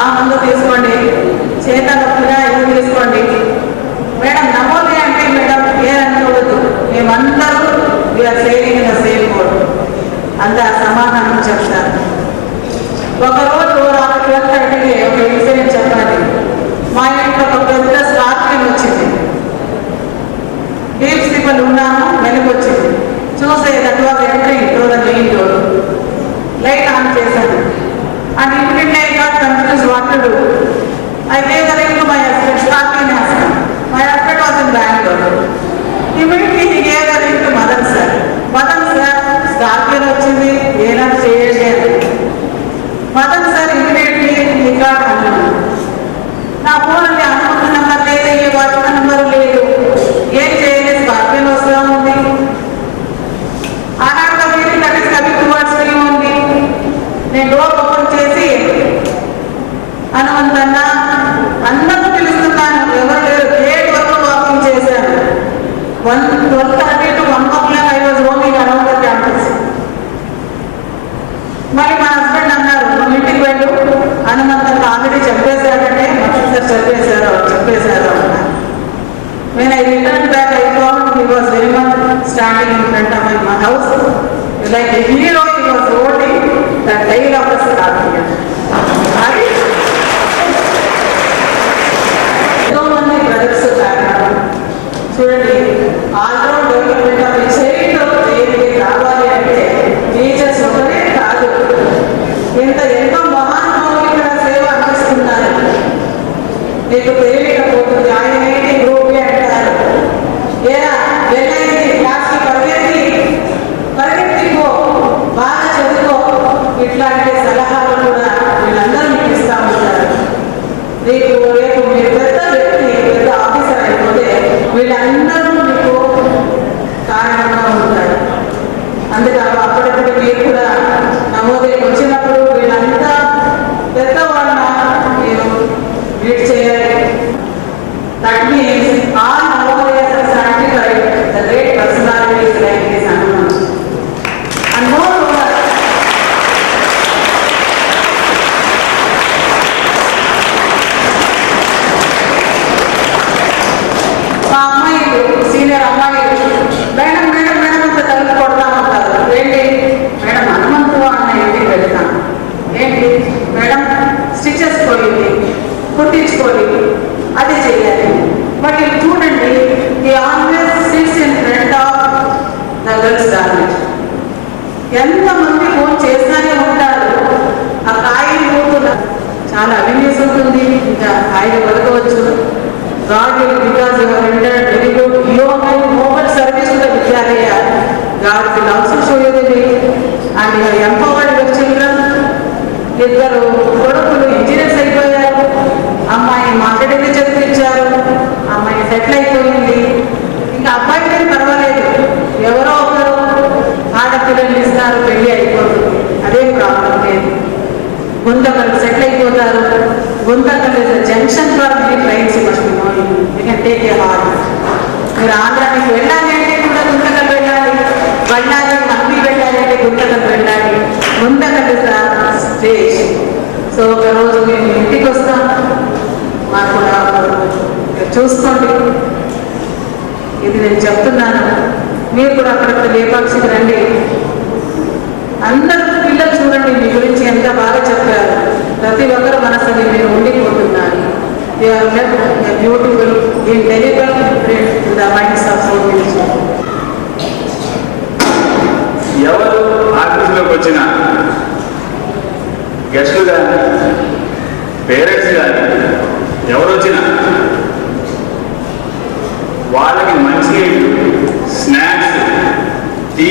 ఆ ముందు తీసుకోండి, చేత నొప్పినా ఇది తీసుకోండి. మేడం నమోదే అంటే మేడం ఏదనుకోవద్దు, మేమందరూ we are saving the same code, అంత సమాధానం చెప్తారు. ఒకరోజు రాత్రి 12:30కి ఒక ఇన్సిడెంట్ చెప్పాలి. మా ఇంట్లో ఒక పెద్ద స్కార్పియన్ వచ్చింది, డీప్ స్లీపర్లు ఉన్నాను, వెనుకొచ్చింది. చూసే that was entering to the main door. Light on చేశాను. And immediately I got confused what to do. I gave the ring to my husband, Scarpion husband. My husband was in Bangalore. Immediately he gave the ring to Madan sir. Madan sir, Scarpion వచ్చింది, ఏనా చేయలేదు. Madan sir immediately he got Hanuman. నా phone అంటే Hanumanthu number లేదు, a watchman number లేదు, ఏం చేయలేదు, scorpion వస్తూ ఉంది. ఆనాడు feeling that is coming towards me only. నేను డోర్ ఓపెన్ చేసి హనుమంతన్న అందరూ పిలుస్తున్నాను, ఎవరు లేరు, గేట్ వరకు వాకింగ్ చేశాను. 12:30 to 1 o'clock I was roaming around the campus. మళ్ళీ మా హస్బెండ్ అన్నారు, నువ్వు ఇంటికి వెళ్ళు, హనుమంతన్న ఆల్రెడీ చెప్పేశాడంటే, సార్ చెప్పేశారు అన్నారు. When I returned back, I found he was very much standing in front of my house. Like a hero, he was holding the tail of the scorpion. ఎంతో మంది బ్రదర్స్ చూడండి, all round development of child దేనికి రావాలి అంటే teachers ఒకరే కాదు, ఎంతో మహానుభావులు ఇక్కడ సేవ అందిస్తున్నారు. మీకు తెలియకపోతుంది, ఆయన ఏంటి గ్రూప్ అంటారు, ఏరా వెళ్ళైంది క్లాస్కి పరిగెత్తిపో, బాగా చదువుకో, ఇట్లాంటి సలహాలు కూడా వీళ్ళందరూ మీకు ఇస్తూ ఉంటారు. రేపు మీరు పెద్ద వ్యక్తి, పెద్ద ఆఫీసర్ అయిపోతే వీళ్ళందరూ మీకు కారణంగా ఉంటారు. అందుకే అప్పుడప్పుడు మీరు కూడా నమోదయం వచ్చినప్పుడు వీళ్ళంతా పెద్దవాళ్ళ మీరు రీడ్ చేయాలి. That means all Navodayas are sanctified, the great personalities like this Hanuman. And moreover, మా అమ్మాయిలు, సీనియర్ అమ్మాయిలు, మేడం అంతా తలుపు కొడతా ఉంటారు. ఏంటి మేడం, హనుమంతు అన్న ఇంటికి వెళ్తాను. ఏంటి మేడం, స్టిచెస్ పోయింది, కుట్టించుకోవాలి, అది చేయాలి. బట్ ఇది చూడండి, ఈ always sits in front of the girls garment. ఎంతమంది ఫోన్ చేస్తూనే ఉంటారు, ఆ కాయలు పోతున్నా చాలా అవినీతి ఉంటుంది, ఇంకా కాయలు కొనుక్కోవచ్చు. God will, because you are rendered very good, you are mobile service to the Vidyalaya. God will also show you the way, and you are empowered your children. ఇద్దరు కొడుకులు ఇంజనీర్స్ అయిపోయారు, అమ్మాయి మాట్లాడేది చదివించారు, అమ్మాయి సెటిల్ అయిపోయింది, ఇంకా అబ్బాయికి ఏం పర్వాలేదు, ఎవరో ఒకరు ఆడపిల్లలు ఇస్తారు, పెళ్లి అయిపోతుంది, అదేం ప్రాబ్లం లేదు. గుంతకల్ సెటిల్ అయిపోతారు. Guntakal is the junction for the trains must be knowing. You can take a heart. మీరు ఆంధ్రానికి వెళ్ళాలి అంటే కూడా గుంతకల్ వెళ్ళాలి, వెళ్ళాలి హంపి వెళ్ళాలి అంటే గుంతకల్ వెళ్ళాలి. Guntakal is the stage. So ఒక రోజు మేము ఇంటికి వస్తాం, మాకు కూడా చూసుకోండి. ఇది నేను చెప్తున్నాను, మీరు కూడా అక్కడికి లేపాక్షికి రండి. అందరూ పిల్లలు చూడండి, మీ గురించి ఎంత బాగా చెప్పారు. ప్రతి ఒక్కరు మనసుని మీరు ఉండిపోతున్నారు. Beautiful in deliver the minds of souls. ఎవరు ఆఫీసులోకి వచ్చిన గెస్టులు కానీ పేరెంట్స్ కానీ ఎవరు వచ్చినా వాళ్ళకి మంచి స్నాక్స్, టీ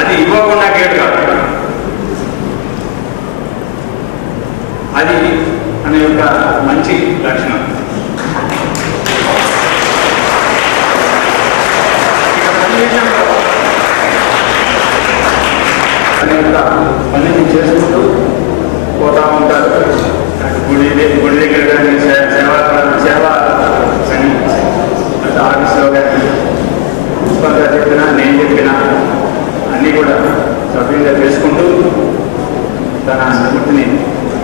అది ఇవ్వకుండా గేట్ కాదు. అది అనే యొక్క మంచి లక్షణం. అనే యొక్క పనిని చేసుకుంటూ పోతా ఉంటారు. గుడి దగ్గర కానీ సేవ కానీ అంటే ఆఫీస్లో కానీ పుష్పంగా చెప్పినా నేను చెప్పినా అన్నీ కూడా సభ్యంగా చేసుకుంటూ తన నివృత్తిని,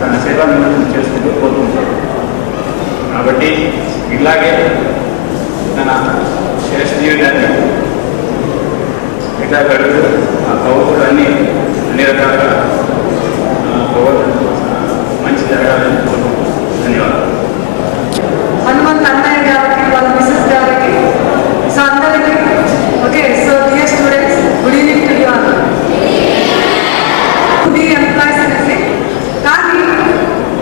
తన సేవా నివృత్తిని చేసుకుంటూ పోతుంటాడు. కాబట్టి ఇట్లాగే తన శ్రేష్ఠ జీవితాన్ని ఇట్లా గడుపు ఆ కౌరులు అన్ని రకాలుగా మంచి జరగాలని కోరుకుంటున్నాను. ధన్యవాదాలు. హనుమంత్ అన్నయ్య గారికి, వాళ్ళ మిస్సెస్ గారికి, సో అందరికీ okay. So dear students, good evening to you all. The employees అనేసి కానీ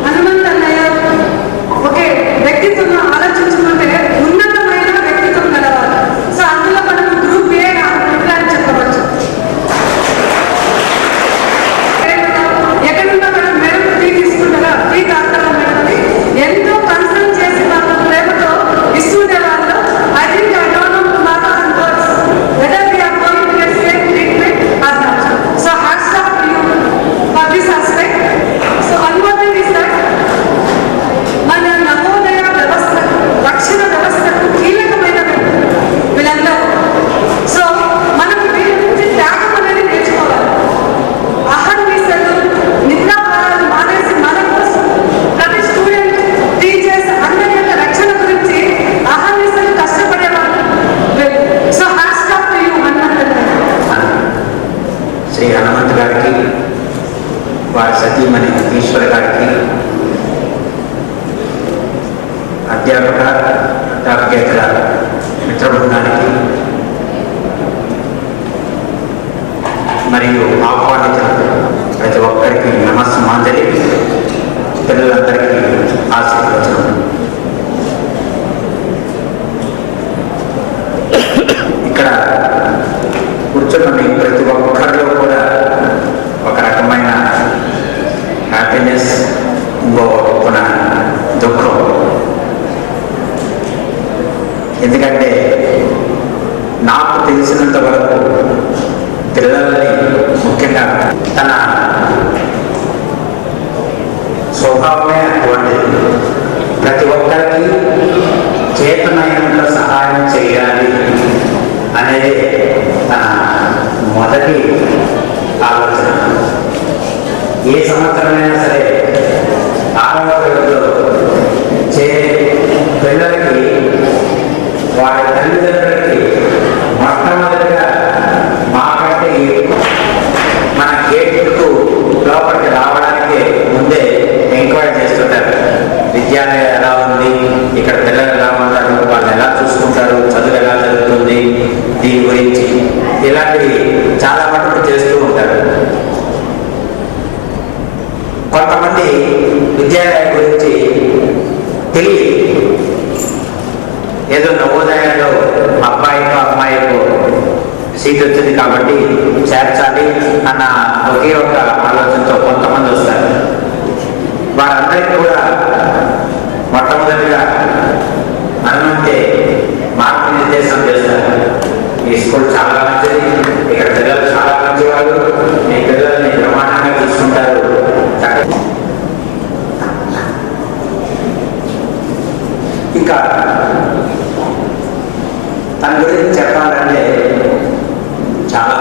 హనుమంత్ అన్నయ్య ఒకే వ్యక్తిత్వం ఆలోచించుకుంటే ఉన్నతమైన వ్యక్తిత్వం గలవారు. సో అందులో మనం గ్రూప్ ఏ అని చెప్పవచ్చు. ఎక్కడున్నా మనం మేడం టీ తీసుకుంటారా, టీ తాగుతారా మేడం, ఎంతో కన్సల్ట్ చేసి వాళ్ళు ప్రేమతో ఇస్తుండే వాళ్ళు. I think I don't know tomorrow and words whether we are going to get same treatment or not. So hats off to you for this aspect. So onward is that మన నవోదయ వ్యవస్థ, రక్షణ వ్యవస్థకు కీలకమైన వీళ్ళందరూ. సో మనం వీళ్ళ నుంచి త్యాగం అనేది నేర్చుకోవాలి. అహర్నిశలు నిద్రాహారాలు మానేసి మన కోసం ప్రతి స్టూడెంట్, టీచర్స్ అందరి యొక్క రక్షణ గురించి అహర్నిశలు కష్టపడేవాళ్ళు. So hats off to you Hanumanth. Shri Hanumanth గారికి, వారి సతీమణి ఈశ్వర గారికి, అధ్యాపక అధ్యాపకేతర మిత్ర బృందానికి మరియు ఆహ్వానితులు ప్రతి ఒక్కరికి నమస్సుమాంజలి. పిల్లలందరికీ ఆశీర్వచనం. ఇక్కడ కూర్చొని ప్రతి ఒక్కరిలో కూడా ఒక రకమైన హ్యాపీనెస్, ఇంకో గొప్పన దుఃఖం. ఎందుకంటే నాకు తెలిసినంత వరకు పిల్లలని ముఖ్యంగా తన స్వభావమే అటువంటిది. ప్రతి ఒక్కరికి చేతనైనంత సహాయం చేయాలి అనేది తన మొదటి ఆలోచన. ఏ సంవత్సరమైనా సరే 6వ తరగతిలో పిల్లలకి వారి తల్లిదండ్రులకి మొట్టమొదటిగా మాకంటే మన గేట్కు లోపలికి రావడానికి ముందే ఎంక్వైరీ చేస్తుంటారు. విద్యాలయం ఎలా ఉంది, ఇక్కడ పిల్లలు ఎలా ఉంటారు, వాళ్ళు ఎలా చూసుకుంటారు, చదువు ఎలా జరుగుతుంది, దీని గురించి ఇలాంటివి చాలా మటుకు చేస్తూ ఉంటారు. కొంతమంది విద్యాలయం గురించి తెలియదు. ఏదో నవోదయంలో అబ్బాయికో అమ్మాయికో సీట్ వచ్చింది కాబట్టి చేర్చాలి అన్న ఒకే ఒక ఆలోచనతో కొంతమంది వస్తారు. వారందరికీ కూడా ఇంకా తన గురించి చెప్పాలంటే చాలా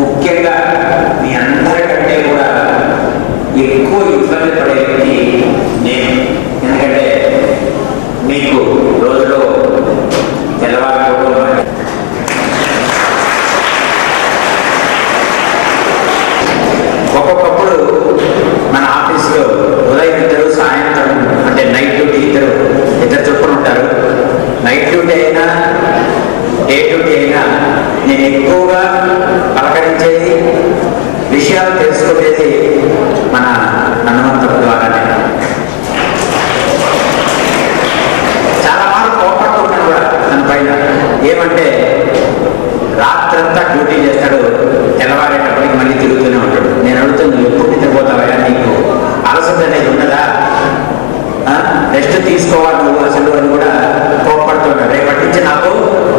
ముఖ్యంగా మీ అందరికంటే కూడా ఎక్కువ ఇబ్బంది పడే వ్యక్తి నేను. ఎందుకంటే మీకు రోజులో తెల్లవారుకోవడం ఒక్కొక్కప్పుడు మన ఆఫీస్లో ఉదయం ఇద్దరు, సాయంత్రం అంటే నైట్ డ్యూటీ ఇద్దరు చొప్పున ఉంటారు. నైట్ డ్యూటీ అయినా డే డ్యూటీ అయినా నేను ఎక్కువగా పలకరించేది, విషయాలు తెలుసుకునేది మన హనుమంతుడి ద్వారానే. చాలా మార్లు కోపడుతున్నాను కూడా తన పైన. ఏమంటే రాత్రంతా డ్యూటీ చేస్తాడు, తెల్లవారేటప్పటికి మళ్ళీ తిరుగుతూనే ఉంటాడు. నేను అడుగుతాను, నువ్వు ఎప్పుడు నిద్రపోతావా? నీకు అలసట అనేది ఉన్నదా? రెస్ట్ తీసుకోవాలి నువ్వు అసలు అని కూడా కోప్పడుతున్నాడు. రేపటి నుంచి నాకు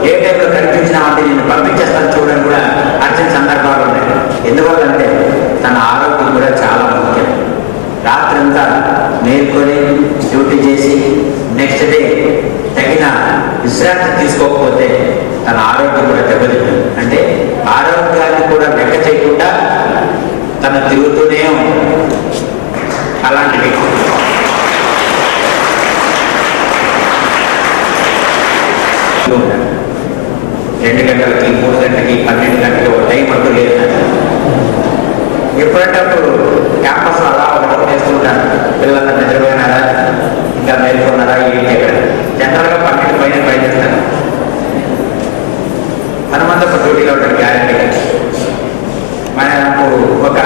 ఏ టైంలో కనిపించినామంటే నేను పంపించేస్తాను చూడని కూడా అర్జెంట్ సందర్భాలు ఉన్నాయి. ఎందువల్లంటే తన ఆరోగ్యం కూడా చాలా ముఖ్యం. రాత్రంతా మేల్కొని డ్యూటీ చేసి నెక్స్ట్ డే తగిన విశ్రాంతి తీసుకోకపోతే తన ఆరోగ్యం కూడా దెబ్బతింటుంది. అంటే ఆరోగ్యాన్ని కూడా లెక్క చేయకుండా తను తిరుగుతూనే ఉంటుంది. అలాంటివి 2 గంటలకి, 3 గంటలకి, 12 గంటలకి ఒక టైం అంటూ లేదు. ఎప్పుడంటప్పుడు క్యాంపస్ అలా ఒక చేస్తుంటాను, పిల్లలంతా నిద్రపోయినారా, ఇంకా మేల్కొన్నారా, ఏంటి ఎక్కడ. జనరల్గా 12 పైన బయలుదేరుతాను. హనుమంతప్ప డ్యూటీలో ఉంటాడు గ్యారెంటీగా. మనకు ఒక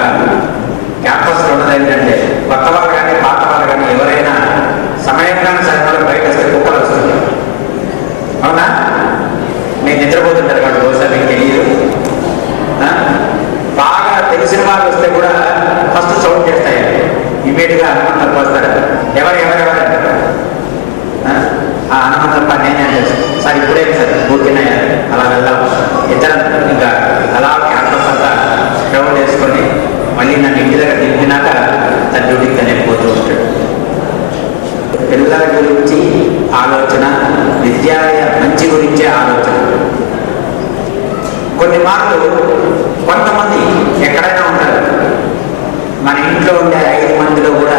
క్యాంపస్లో ఉన్నది ఏంటంటే కొత్త వాళ్ళు కానీ పాత వాళ్ళు కానీ ఎవరైనా సమయం కానీ సరిపడ బయట వస్తే కుక్కలు వస్తుంది. అవునా? నేను నిద్రపోతుంటారు కాబట్టి బహుశా మీకు తెలియదు. బాగా తెలిసిన వాళ్ళు వస్తే కూడా ఫస్ట్ సౌండ్ చేస్తాయి. ఇమీడియట్గా హనుమంతప్ప వస్తారు. ఎవరెవరెవరంటారు. హనుమంతప్ప నేనే సార్ ఇప్పుడే సార్ ఊరికినాయా అలా వెళ్దాం. ఇద్దరం ఇంకా అలా క్యాంపస్ అంతా క్రౌడ్ వేసుకొని మళ్ళీ నన్ను ఇంటి దగ్గర దింపినాక తన డ్యూటీకి తనే పోతూ ఉంటాడు. పిల్లల గురించి ఆలోచన, విద్యాలయ మంచి గురించే ఆలోచన. కొన్ని మార్లు కొంతమంది ఎక్కడైనా ఉంటారు. మన ఇంట్లో ఉండే 5 మందిలో కూడా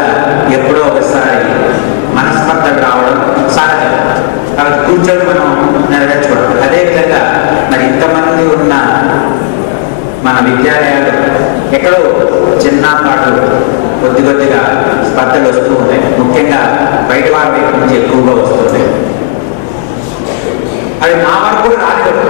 ఎప్పుడో ఒకసారి మనస్పర్ధలు రావడం సహజం. కాబట్టి కూర్చొని మనం నెరవేర్చుకోవడం. అదేవిధంగా మరి ఇంతమంది ఉన్న మన విద్యాలయాలు ఎక్కడో చిన్నపాటు కొద్దిగా స్పర్ధలు వస్తూ ఉంటాయి. ముఖ్యంగా బయట వారి వైపు నుంచి ఎక్కువగా వస్తుంటాయి. అది నా వరకు కూడా రాలేదు.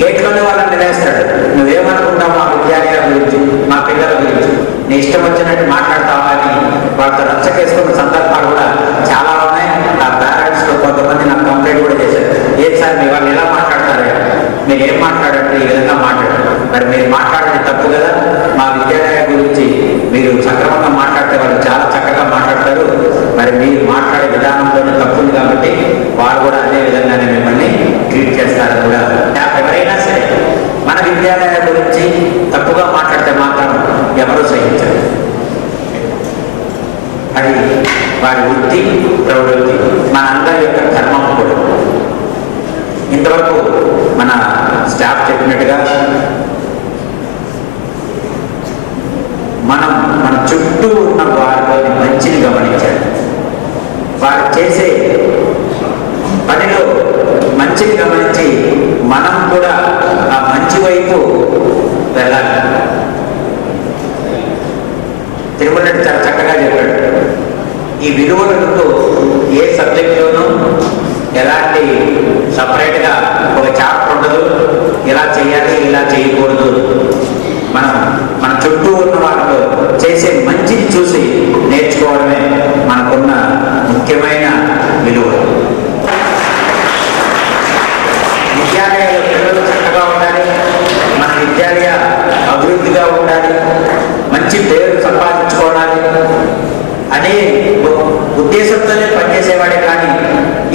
గేట్లోనే వాళ్ళని నిలేస్తాడు. నువ్వేమనుకుంటావు మా విద్యాలయాల గురించి, మా పిల్లల గురించి, నీ ఇష్టం వచ్చినట్టు మాట్లాడతావా అని వాళ్ళతో రచ్చకేసుకున్న సందర్భాలు కూడా చాలా ఉన్నాయి. ఆ పేరెంట్స్లో కొంతమంది నాకు కంప్లైంట్ కూడా చేశారు. ఏం సార్ మీ వాళ్ళు ఎలా మాట్లాడతారు, మీరు ఏం మాట్లాడంటే ఈ విధంగా మాట్లాడారు, మరి మీరు మాట్లాడేది తప్పు కదా. మా విద్యాలయ గురించి మీరు సక్రమంగా మాట్లాడితే వాళ్ళు చాలా చక్కగా మాట్లాడతారు. మరి మీరు మాట్లాడే విధానంలోనే తప్పుంది కాబట్టి వారు కూడా అదే విధంగానే మిమ్మల్ని ట్రీట్ చేస్తారని కూడా. ఎవరైనా సరే మన విద్యాలయ గురించి తప్పుగా మాట్లాడితే మాత్రం ఎవరూ సహించరు. అది వారి వృత్తి, ప్రవృత్తి, మన అందరి యొక్క ధర్మం కూడా. ఇంతవరకు మన స్టాఫ్ చెప్పినట్టుగా మనం మన చుట్టూ ఉన్న వారిలోని మంచిని గమనించాలి. వారు చేసే పనిలో మంచిని గమనించి మనం కూడా ఆ మంచి వైపు వెళ్ళాలి. తిరుమలరెడ్డి చాలా చక్కగా చెప్పాడు. ఈ విలువలతో ఏ సబ్జెక్టులోనూ ఎలాంటి సపరేట్గా ఒక చాప్టర్ ఉండదు. ఇలా చేయాలి, ఇలా చేయకూడదు. మనం మన చుట్టూ ఉన్న వాళ్ళతో చేసే మంచిని చూసి నేర్చుకోవడమే మనకున్న ముఖ్యమైన విలువ. విద్యాలయాలు పిల్లలు చక్కగా ఉండాలి, మన విద్యాలయ అభివృద్ధిగా ఉండాలి, మంచి పేరు సంపాదించుకోవాలి అనే ఉద్దేశంతోనే పనిచేసేవాడే. కానీ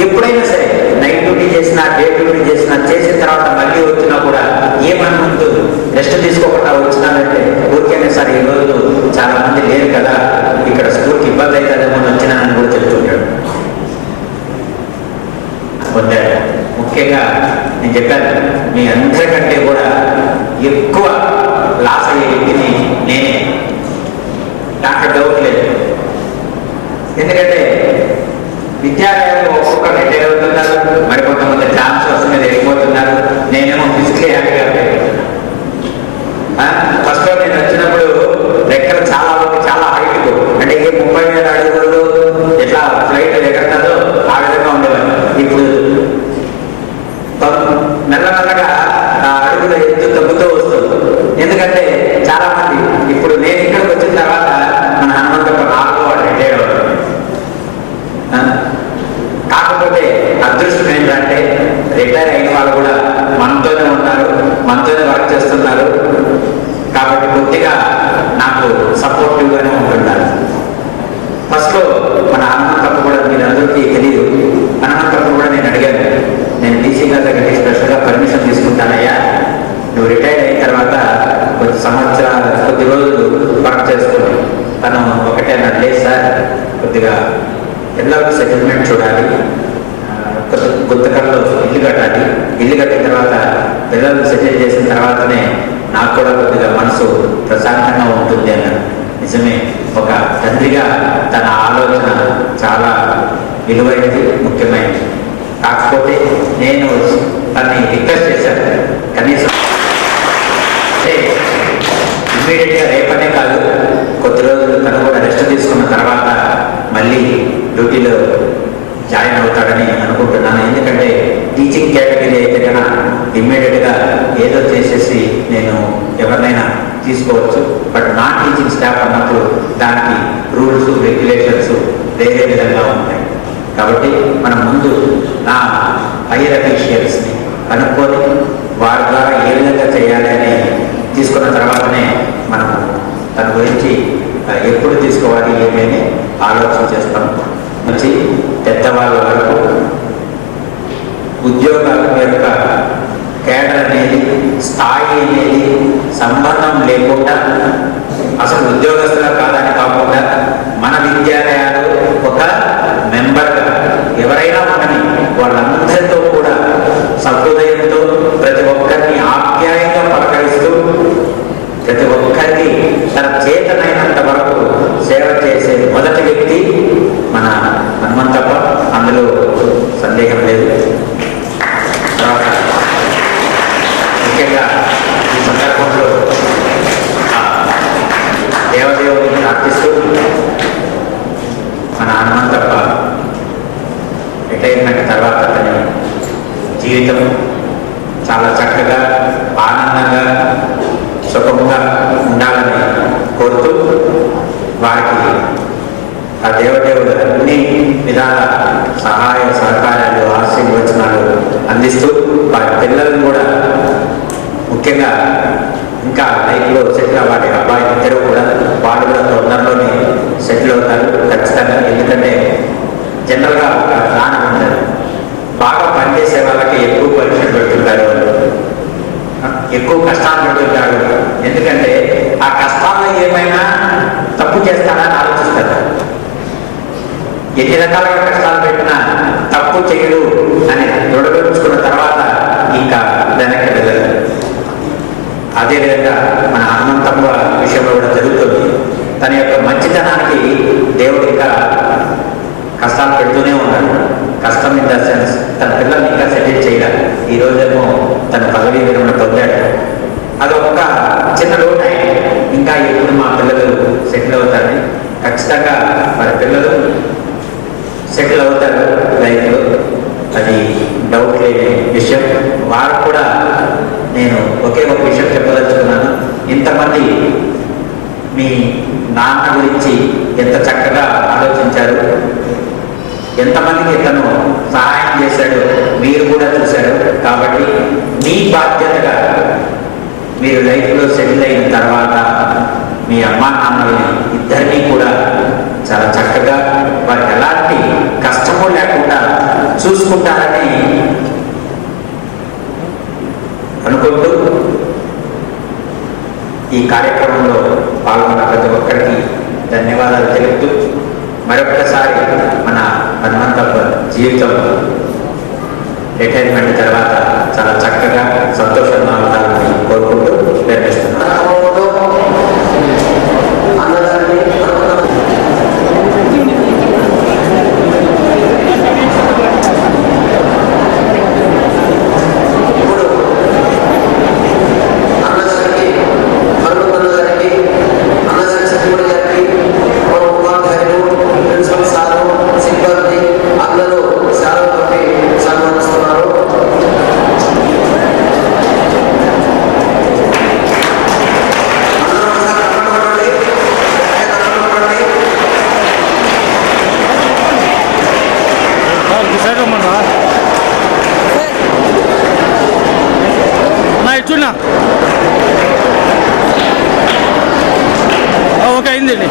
ఎప్పుడైనా సరే నైట్ డ్యూటీ చేసినా, డే డ్యూటీ చేసినా, చేసిన తర్వాత మళ్ళీ వచ్చినా కూడా ఏమని ముందు రెస్ట్ తీసుకోకుండా వచ్చినానంటే ఊరికేనే సార్ ఈ రోజు చాలా మంది లేరు కదా, ఇక్కడ స్కూల్కి ఇబ్బంది అవుతుందేమో వచ్చినానని కూడా చెప్తుంటాడు. చెప్పాను, మీ అందరికంటే కూడా ఎక్కువ లాస్ అయ్యే వ్యక్తిని నేనే, నాకు డౌట్ లేదు. ఎందుకంటే విద్యాలయాలు ఒక్కొక్కరు రిటైర్ అవుతున్నారు, మరికొంతమంది ట్రాన్స్ఫర్స్ మీద వెళ్ళిపోతున్నారు, నేనేమో ఫిజికలీ హ్యాపీగా అయిపోతున్నాను. ఫస్ట్లో నేను వచ్చినప్పుడు రెక్కలు చాలా హైట్, అంటే 30,000 అడుగులు ఎట్లా ఫ్లైట్ ఎగరతారో ఆ విధంగా ఉండేవాళ్ళు. ఇప్పుడు మెల్లమెల్లగా ఆ అడుగుల ఎత్తు తగ్గుతూ వస్తుంది. ఎందుకంటే చాలా మంది ఇప్పుడు నేను ఇక్కడికి వచ్చిన తర్వాత మన హనుమంతప్ప 4వ వాడు రిటైర్ అవుతాడు. కాకపోతే అదృష్టం ఏంటంటే రిటైర్ అయిన వాళ్ళు కూడా మనతోనే ఉన్నారు, మనతోనే వర్క్ చేస్తున్నారు. కాబట్టి కొద్దిగా నాకు సపోర్టివ్గానే ఉంటున్నారు. ఫస్ట్లో మన హనుమంతప్ప కూడా మీరు అందరికీ తెలియదు, హనుమంతప్ప కూడా నేను అడిగాను, నేను డీసీ గారి దగ్గర స్పెషల్గా పర్మిషన్ తీసుకుంటానయ్యా, నువ్వు రిటైర్ అయిన తర్వాత కొద్ది రోజులు వర్క్ చేసుకుని. తను ఒకటే అన్నాడు, లేదు సార్, కొద్దిగా పిల్లలకు సెటిల్మెంట్ చూడాలి, గుంతకల్లో ఇల్లు కట్టాలి, ఇల్లు కట్టిన తర్వాత పిల్లలు సెటిల్ చేసిన తర్వాతనే నాకు కూడా కొద్దిగా మనసు ప్రశాంతంగా ఉంటుంది అన్నాడు. నిజమే, ఒక తండ్రిగా తన ఆలోచన చాలా విలువైనది, ముఖ్యమైనది. కాకపోతే నేను తనని రిక్వెస్ట్ చేశాను, కనీసం ఇమ్మీడియట్గా రేపనే కాదు, కొద్ది రోజులు తను కూడా రెస్ట్ తీసుకున్న తర్వాత మళ్ళీ డ్యూటీలో జాయిన్ అవుతాడని అనుకుంటున్నాను. ఎందుకంటే టీచింగ్ కేటగిరీ అయితే కన్నా ఇమ్మీడియట్గా ఏదో చేసేసి నేను ఎవరినైనా తీసుకోవచ్చు. బట్ నాన్ టీచింగ్ స్టాఫ్ అన్నప్పుడు దానికి రూల్స్ రెగ్యులేషన్స్ వేరే విధంగా ఉంటాయి. కాబట్టి మనం ముందు నా హైయర్ అఫీషియల్స్ని కనుక్కొని వారి ద్వారా ఏ విధంగా చేయాలి అని తీసుకున్న తర్వాతనే మనం తన గురించి ఎప్పుడు తీసుకోవాలి ఏమేమి ఆలోచన చేస్తాం. మంచి పెద్దవాళ్ళ వరకు ఉద్యోగాల యొక్క కేడర్ అనేది, స్థాయి అనేది సంబంధం లేకుండా, అసలు ఉద్యోగస్తులా కాదని కాకుండా మన విద్యాలయాలు ఒక మెంబర్గా ఎవరైనా ఉండని వాళ్ళందరితో కూడా సహృదయంతో ప్రతి ఒక్కరిని ఆప్యాయంగా పలకరిస్తూ ప్రతి ఒక్కరికి తన చేతనైనంత వరకు సేవ చేసే మొదటి వ్యక్తి మన హనుమంతప్ప, అందులో సందేహం లేదు. తర్వాత ముఖ్యంగా ఈ సందర్భంలో దేవదేవుని ప్రార్థిస్తూ మన హనుమంతప్ప రిటైర్మెంట్ తర్వాత అతని జీవితం చాలా చక్కగా ఆనందంగా సుఖంగా ఉండాలని కోరుతూ వారికి ఆ దేవదేవుడు అన్ని విధాల సహాయ సహకారాలు ఆశీర్వచనాలు అందిస్తూ వారి పిల్లలను కూడా ముఖ్యంగా ఇంకా లైఫ్లో సెటిల్ అవ్వాలి. అబ్బాయి ఇద్దరు కూడా వాళ్ళు కూడా తొందరలోనే సెటిల్ అవుతారు ఖచ్చితంగా. ఎందుకంటే జనరల్గా ప్లాన్ ఉంటుంది, బాగా పనిచేసే వాళ్ళకి ఎక్కువ పరీక్షలు పెడుతుంటారు, ఎక్కువ కష్టాలు పెడుతుంటారు. ఎందుకంటే ఆ కష్టాల్లో ఏమైనా తప్పు చేస్తాడని ఆలోచిస్తారు. ఎన్ని రకాలుగా కష్టాలు పెట్టినా తప్పు చేయడు అని దృఢపరుచుకున్న తర్వాత ఇంకా వెనక్కి వెళ్ళదు. అదేవిధంగా మన హనుమంతప్ప విషయంలో కూడా జరుగుతుంది. తన యొక్క మంచితనానికి దేవుడు ఇంకా కష్టాలు పెడుతూనే ఉన్నాడు. కష్టం ఇన్ ద సెన్స్ తన పిల్లల్ని ఇంకా సెటిల్ చేయాలి. ఈ రోజేమో తన పదవీ విరమణ పొందాడు. అది ఒక చిన్న లోటు. ఇంకా ఎప్పుడు మా పిల్లలు సెటిల్ అవుతారని, ఖచ్చితంగా వారి పిల్లలు సెటిల్ అవుతారు లైఫ్లో, అది డౌట్ లేని విషయం. వారు కూడా నేను ఒకే ఒక విషయం చెప్పదలుచుకున్నాను. ఇంతమంది మీ నాన్న గురించి ఎంత చక్కగా ఆలోచించారు, ఎంతమందికి తను సహాయం చేశాడు మీరు కూడా చూశారు. కాబట్టి మీ బాధ్యతగా మీరు లైఫ్లో సెటిల్ అయిన తర్వాత మీ అమ్మా నాన్నల్ని ఇద్దరినీ కూడా చాలా చక్కగా వారికి ఎలాంటి కష్టము లేకుండా చూసుకుంటారని అనుకుంటూ ఈ కార్యక్రమంలో పాల్గొన్న ప్రతి ఒక్కరికి ధన్యవాదాలు తెలుపుతూ మరొక్కసారి మన హనుమంతప్ప జీవితం రిటైర్మెంట్ తర్వాత చాలా చక్కగా సంతోషంగా ఉండాలని కోరుకుంటూ నిర్మిస్తున్నాను. ఓకే అయిందండి.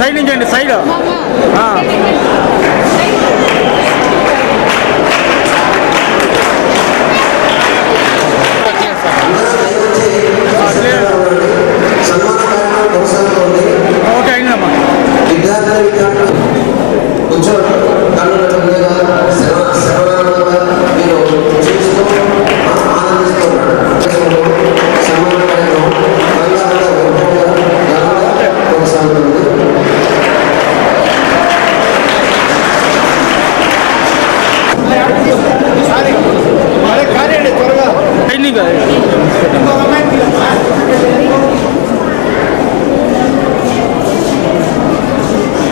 సైడ్ నుంచి అండి సైడ్ ఓకే అయిందమ్మా.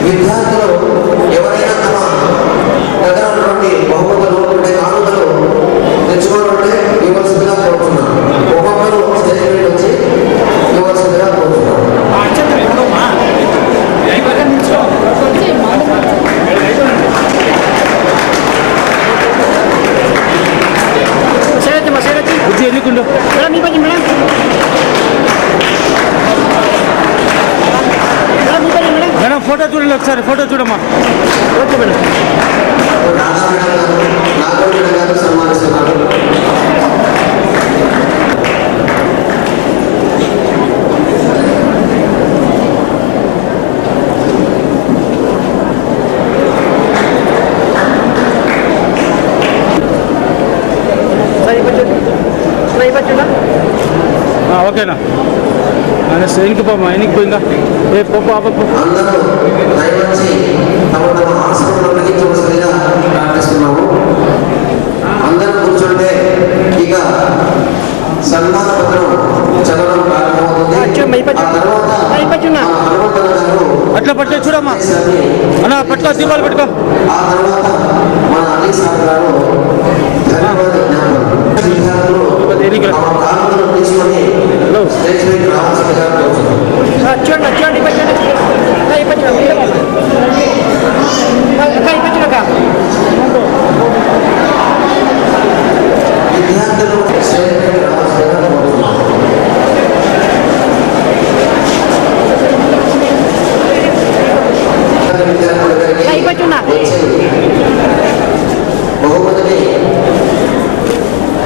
విద్యార్థులు ఎవరైనా తమ దగ్గర ఉన్నటువంటి బహుమతులు అంటే కానుకలు తెచ్చుకోవాలంటే ఇవ్వాల్సిందిగా కోరుతున్నాను. ఒక్కొక్కరు స్టేజ్ మీద వచ్చి ఇవ్వాల్సిందిగా కోరుతున్నాను. ఎన్నికుండు మేడం ఫోటో చూడండి ఒకసారి ఫోటో చూడమ్మా. Okay madam. నాగోడి గారు సన్మానిస్తున్నారు. ఓకేనా ఎనికి పోమ్మా ఎనికి పోయిందా ఏ పోపు అందరూ దయవచ్చి తమ తమ ఆసనంలో కలిగించవలసిందిగా ప్రార్థిస్తున్నాము. అందరూ కూర్చుంటే ఇక సన్మాన పత్రం చదవడం ప్రారంభమవుతుంది. ఆ తర్వాత హనుమంతన్న గారు అట్లా పట్టే చూడమ్మా అన్న పట్టుకో దీపాలు పెట్టుకో. ఆ తర్వాత మన అలీ సార్ గారు ధన్యవాద విద్యార్థులు తమ కానుకలు తీసుకొని స్టేజ్ పైకి రావాల్సిందిగా కోరుతున్నాం. విద్యార్థులు స్టేజ్ పైకి రావాల్సిందిగా కోరుతున్నాం.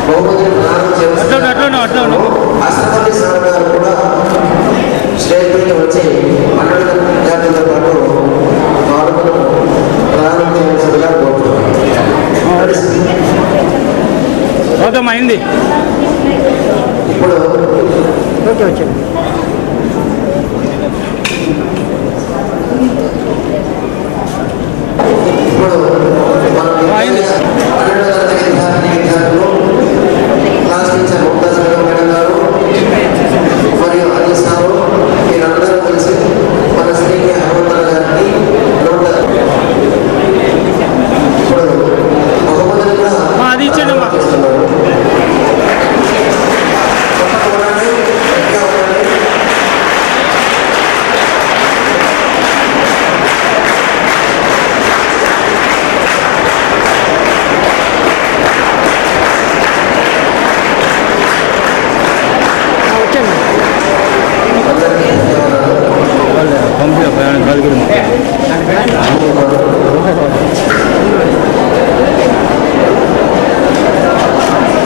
బహుమతిని ప్రదానం చేస్తున్నారు. అసలు సార్ గారు కూడా స్టేజ్ పైకి వచ్చి మండలి విద్యార్థులతో పాటు కానుకలు ప్రదానం చేయవలసిందిగా కోరుతున్నాను. ఓకేమ్మా అయింది. ఇప్పుడు ఓకే వచ్చాను. ఇప్పుడు మన 12వ తరగతి విద్యార్థులు క్లాస్ టీచర్ ముక్తాజ్ మేడం గారు మరియు అలీ సారు మీరందరూ కలిసి మన శ్రీకి హనుమంతన్న గారికి ఇప్పుడు బహుమతులు కూడా అది ఇచ్చేయండి.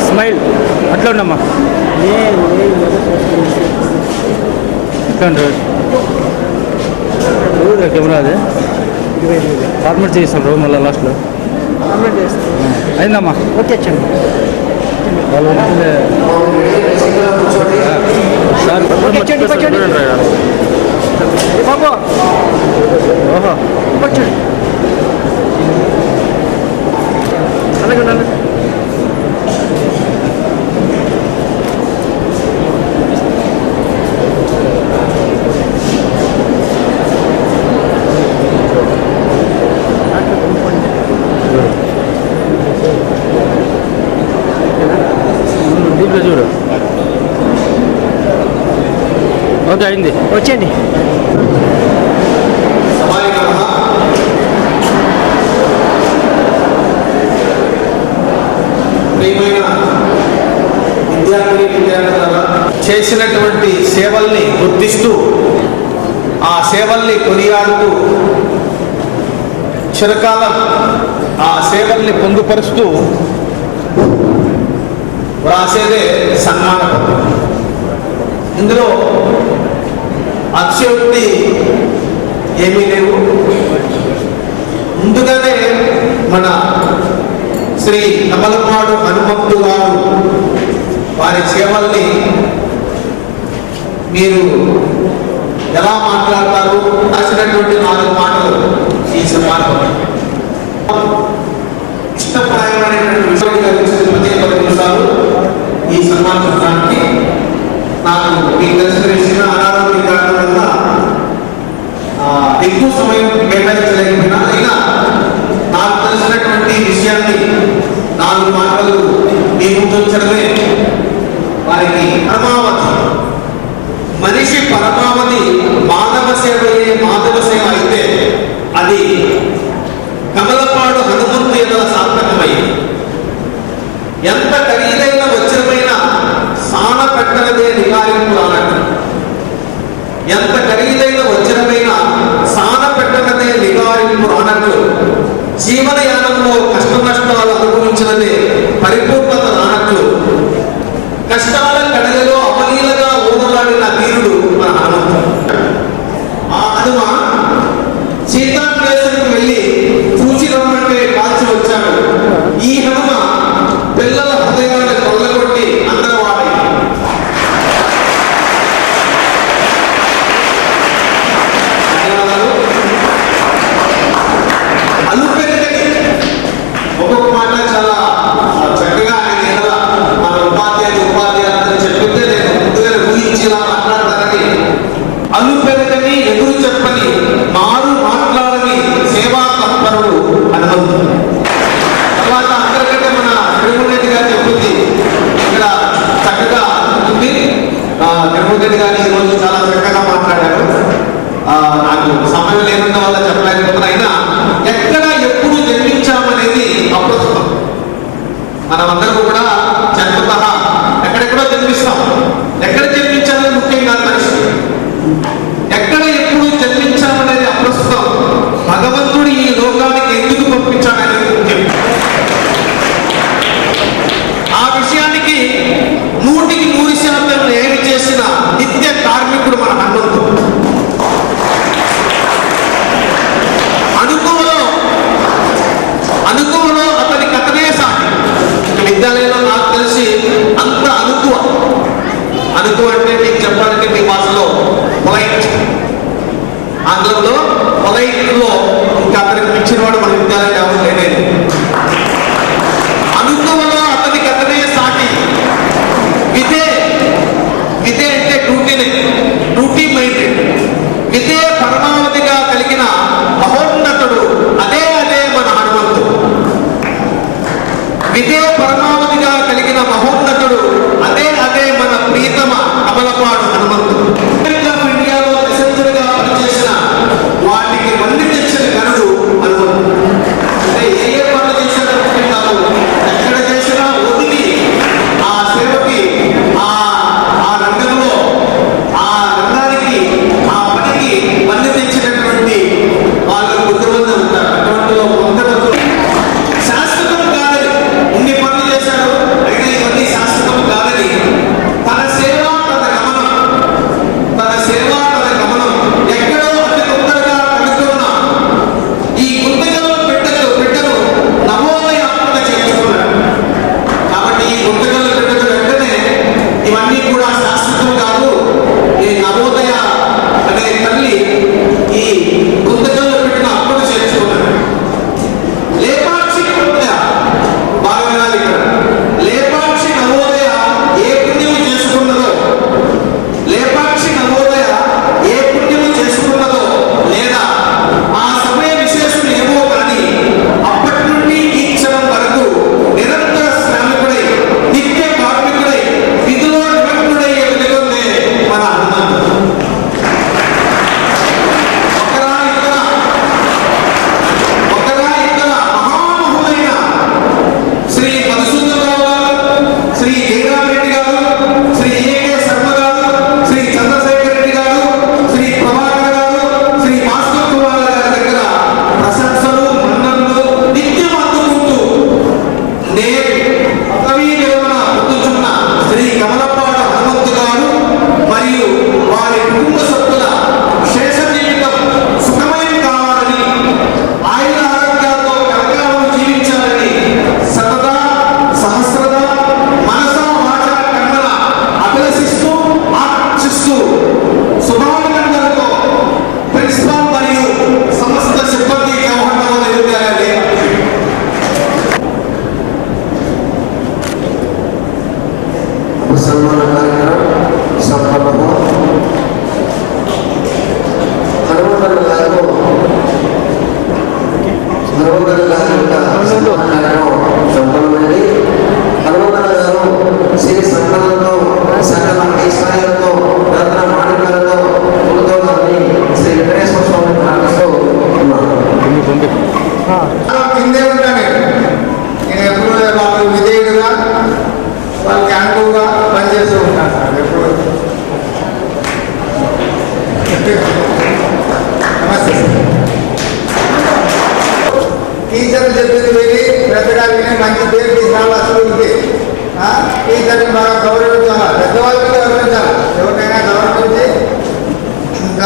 స్మైల్ అట్లా ఉండమ్మా. ఎట్లా ఉంటుంది కెమెరా అదే ఫార్మేట్ చేస్తాం మళ్ళీ లాస్ట్లో అయిందమ్మా. ఓకే వచ్చండి వాళ్ళు సార్ చూడండి బాబు. ఓహో వచ్చండి అలాగే ఉండాలి. దీంట్లో చూడు. ఓకే అయింది వచ్చేయండి. చేసినటువంటి సేవల్ని గుర్తిస్తూ ఆ సేవల్ని కొనియాడుతూ చిరకాలం ఆ సేవల్ని పొందుపరుస్తూ వ్రాసేదే సన్మాన పత్రం. ఇందులో అతిశయోక్తి ఏమీ లేవు. ముందుగానే మన శ్రీ తమలపాడు హనుమంతు గారు వారి సేవల్ని మీరు ఎలా మాట్లాడతారు రాసినటువంటి 4 మాటలు ఈ సన్మానం. ఇష్టప్రాయమైనటువంటి విషయం 10 నిమిషాలు ఈ సన్మాన పత్రానికి నాకు మీకు తెలిసిన విషయం అనారోగ్య కారణం వల్ల ఎక్కువ సమయం కేటాయించలేకపోయినా అయినా నాకు తెలిసినటువంటి విషయాన్ని 4 మాటలు మీ ముందు ఉంచడమే వారికి పరమావధి. మనిషి పరమావధి మానవ సేవయే మాధవ సేవ అయితే అది కమలపాడు హనుమంతు ఎన్నల సార్థకమైంది. ఎంత ఖరీదైన వజ్రమైన సాన పెట్టనదే నిగారింపు అన్నట్టు. ఎంత ఖరీదైన వజ్రమైన సాన పెట్టనదే నిగారింపు అన్నట్లు జీవనయానంలో కష్ట నష్టాలు అనుభవించినదే పరిపూర్ణత రానట్లు కష్టాల కడలలో అమలీలగా ఊదలాడిన వీరుడు మన హనుమంతుడు. ఆ హనుమ సీతాన్వేషణకు వెళ్ళి చూచి రమ్మంటే కాల్చి వచ్చాడు. ఈ హనుమ పిల్లల హృదయాలను కొల్లగొట్టి అందరవాడి అలుపెరగని ఒక్కొక్క మాట చాలా చక్కగా ఆయన ఎలా మన ఉపాధ్యాయులందరూ చెప్తుంటే నేను ముందుగానే ఊహించేలా మాట్లాడతానని. అలుపెరగని ఎదురు చెప్పని మారు మాట్లాడని సేవా తత్పరుడు హనుమంతుడు. తర్వాత అందరికంటే మన తిరుమలరెడ్డి గారు చెప్తుంది ఇక్కడ చక్కగా ఉంటుంది. తిరుమలరెడ్డి గారు ఈ రోజు చాలా చక్కగా మాట్లాడారు. నాకు సమయం లేనందు వల్ల చెప్పలేకపోతున్నా. అయినా ఎక్కడ ఎప్పుడు జన్మించామనేది అప్రస్తుతం. మనమందరం కూడా జన్మత ఎక్కడెక్కడో జన్మిస్తాం. ఎక్కడ జన్మించాలని ముఖ్యం కాదు మనిషి. ఎక్కడ ఎప్పుడు జన్మించామనేది అప్రస్తుతం. భగవంతుడు ఈ లోకానికి ఎందుకు పంపించాడనేది ముఖ్యం. ఆ విషయానికి 100% ఏమి చేసిన నిత్య కార్మికుడు మన హనుమంతుడు. అనుకోలో అతనికి అతనే సాటి. విద్యాలయంలో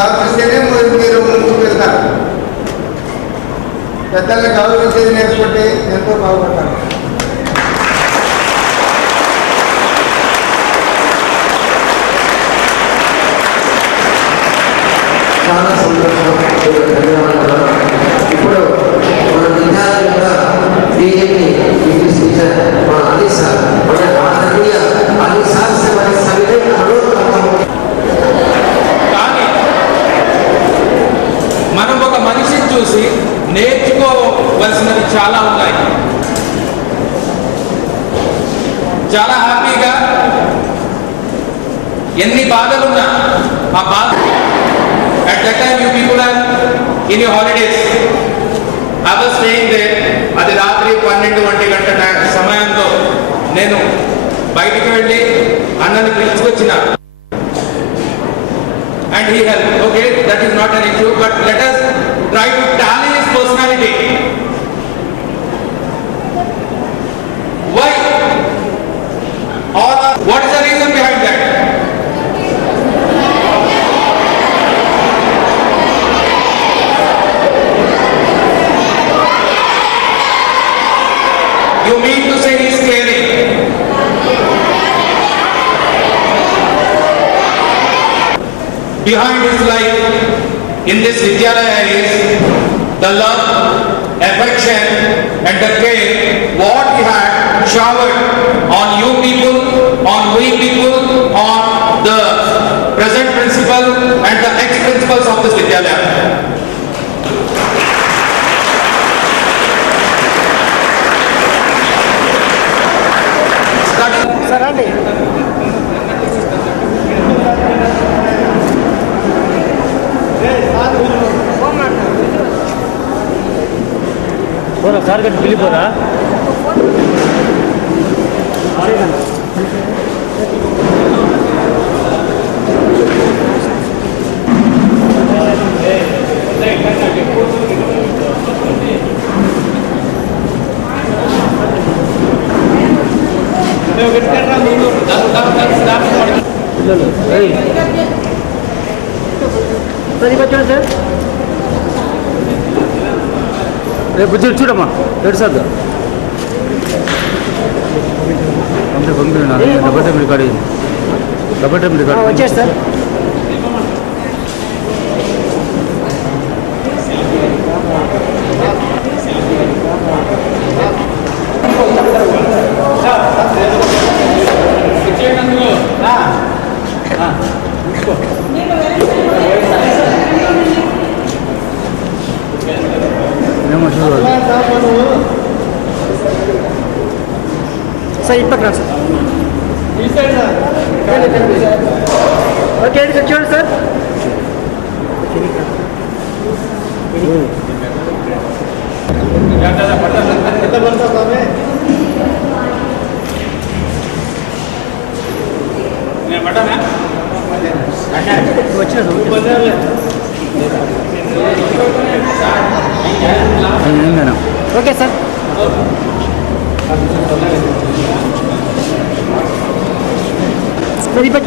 గౌరవిస్తేనే మీరు ముందుకు వెళ్తారు. పెద్దల్ని గౌరవించేది నేర్చుకుంటే ఎంతో బాగుపడతారు. చాలా సంతోషం. ధన్యవాదాలు. ఇప్పుడు మన విద్యార్థులుగా బీజేపీ ఇంగ్లీష్ టీచర్ మన అలీ సార్, మన ఆదరణీయ అలీ సార్ से मैं सभी ने अनुरोध करता हूँ. కానీ మనం ఒక మనిషిని చూసి నేర్చుకోవలసినవి చాలా ఉన్నాయి. చాలా హ్యాపీగా ఎన్ని బాధలున్నా ఆ బాధ at that time you people are in your holidays. I was staying there. అది రాత్రి 12 గంటల సమయంలో నేను బయటికి వెళ్ళి అన్నని పిలుచుకొచ్చిన and he helped. Okay, that is not an issue, but let us try to tally his personality. Why? Or what is the reason behind that? You mean to say he is caring? Behind his life in this Vidyalaya is the love, affection and the care what he had showered on you people, on we people, on the present principal and the ex-principals of this Vidyalaya. పోరా sir గట్టి పిలిపోరా. Sir రేపు వచ్చి చూడమ్మా ఏడుసద్దు అంటే పంపిణీ డబ్బల్ time record అయింది. డబ్బల్ time record వచ్చేసి sir. Sir ఇప్పటి రా సార్. ఓకే సార్ చూడండి సార్. Okay sir. సార్ ఇప్పటి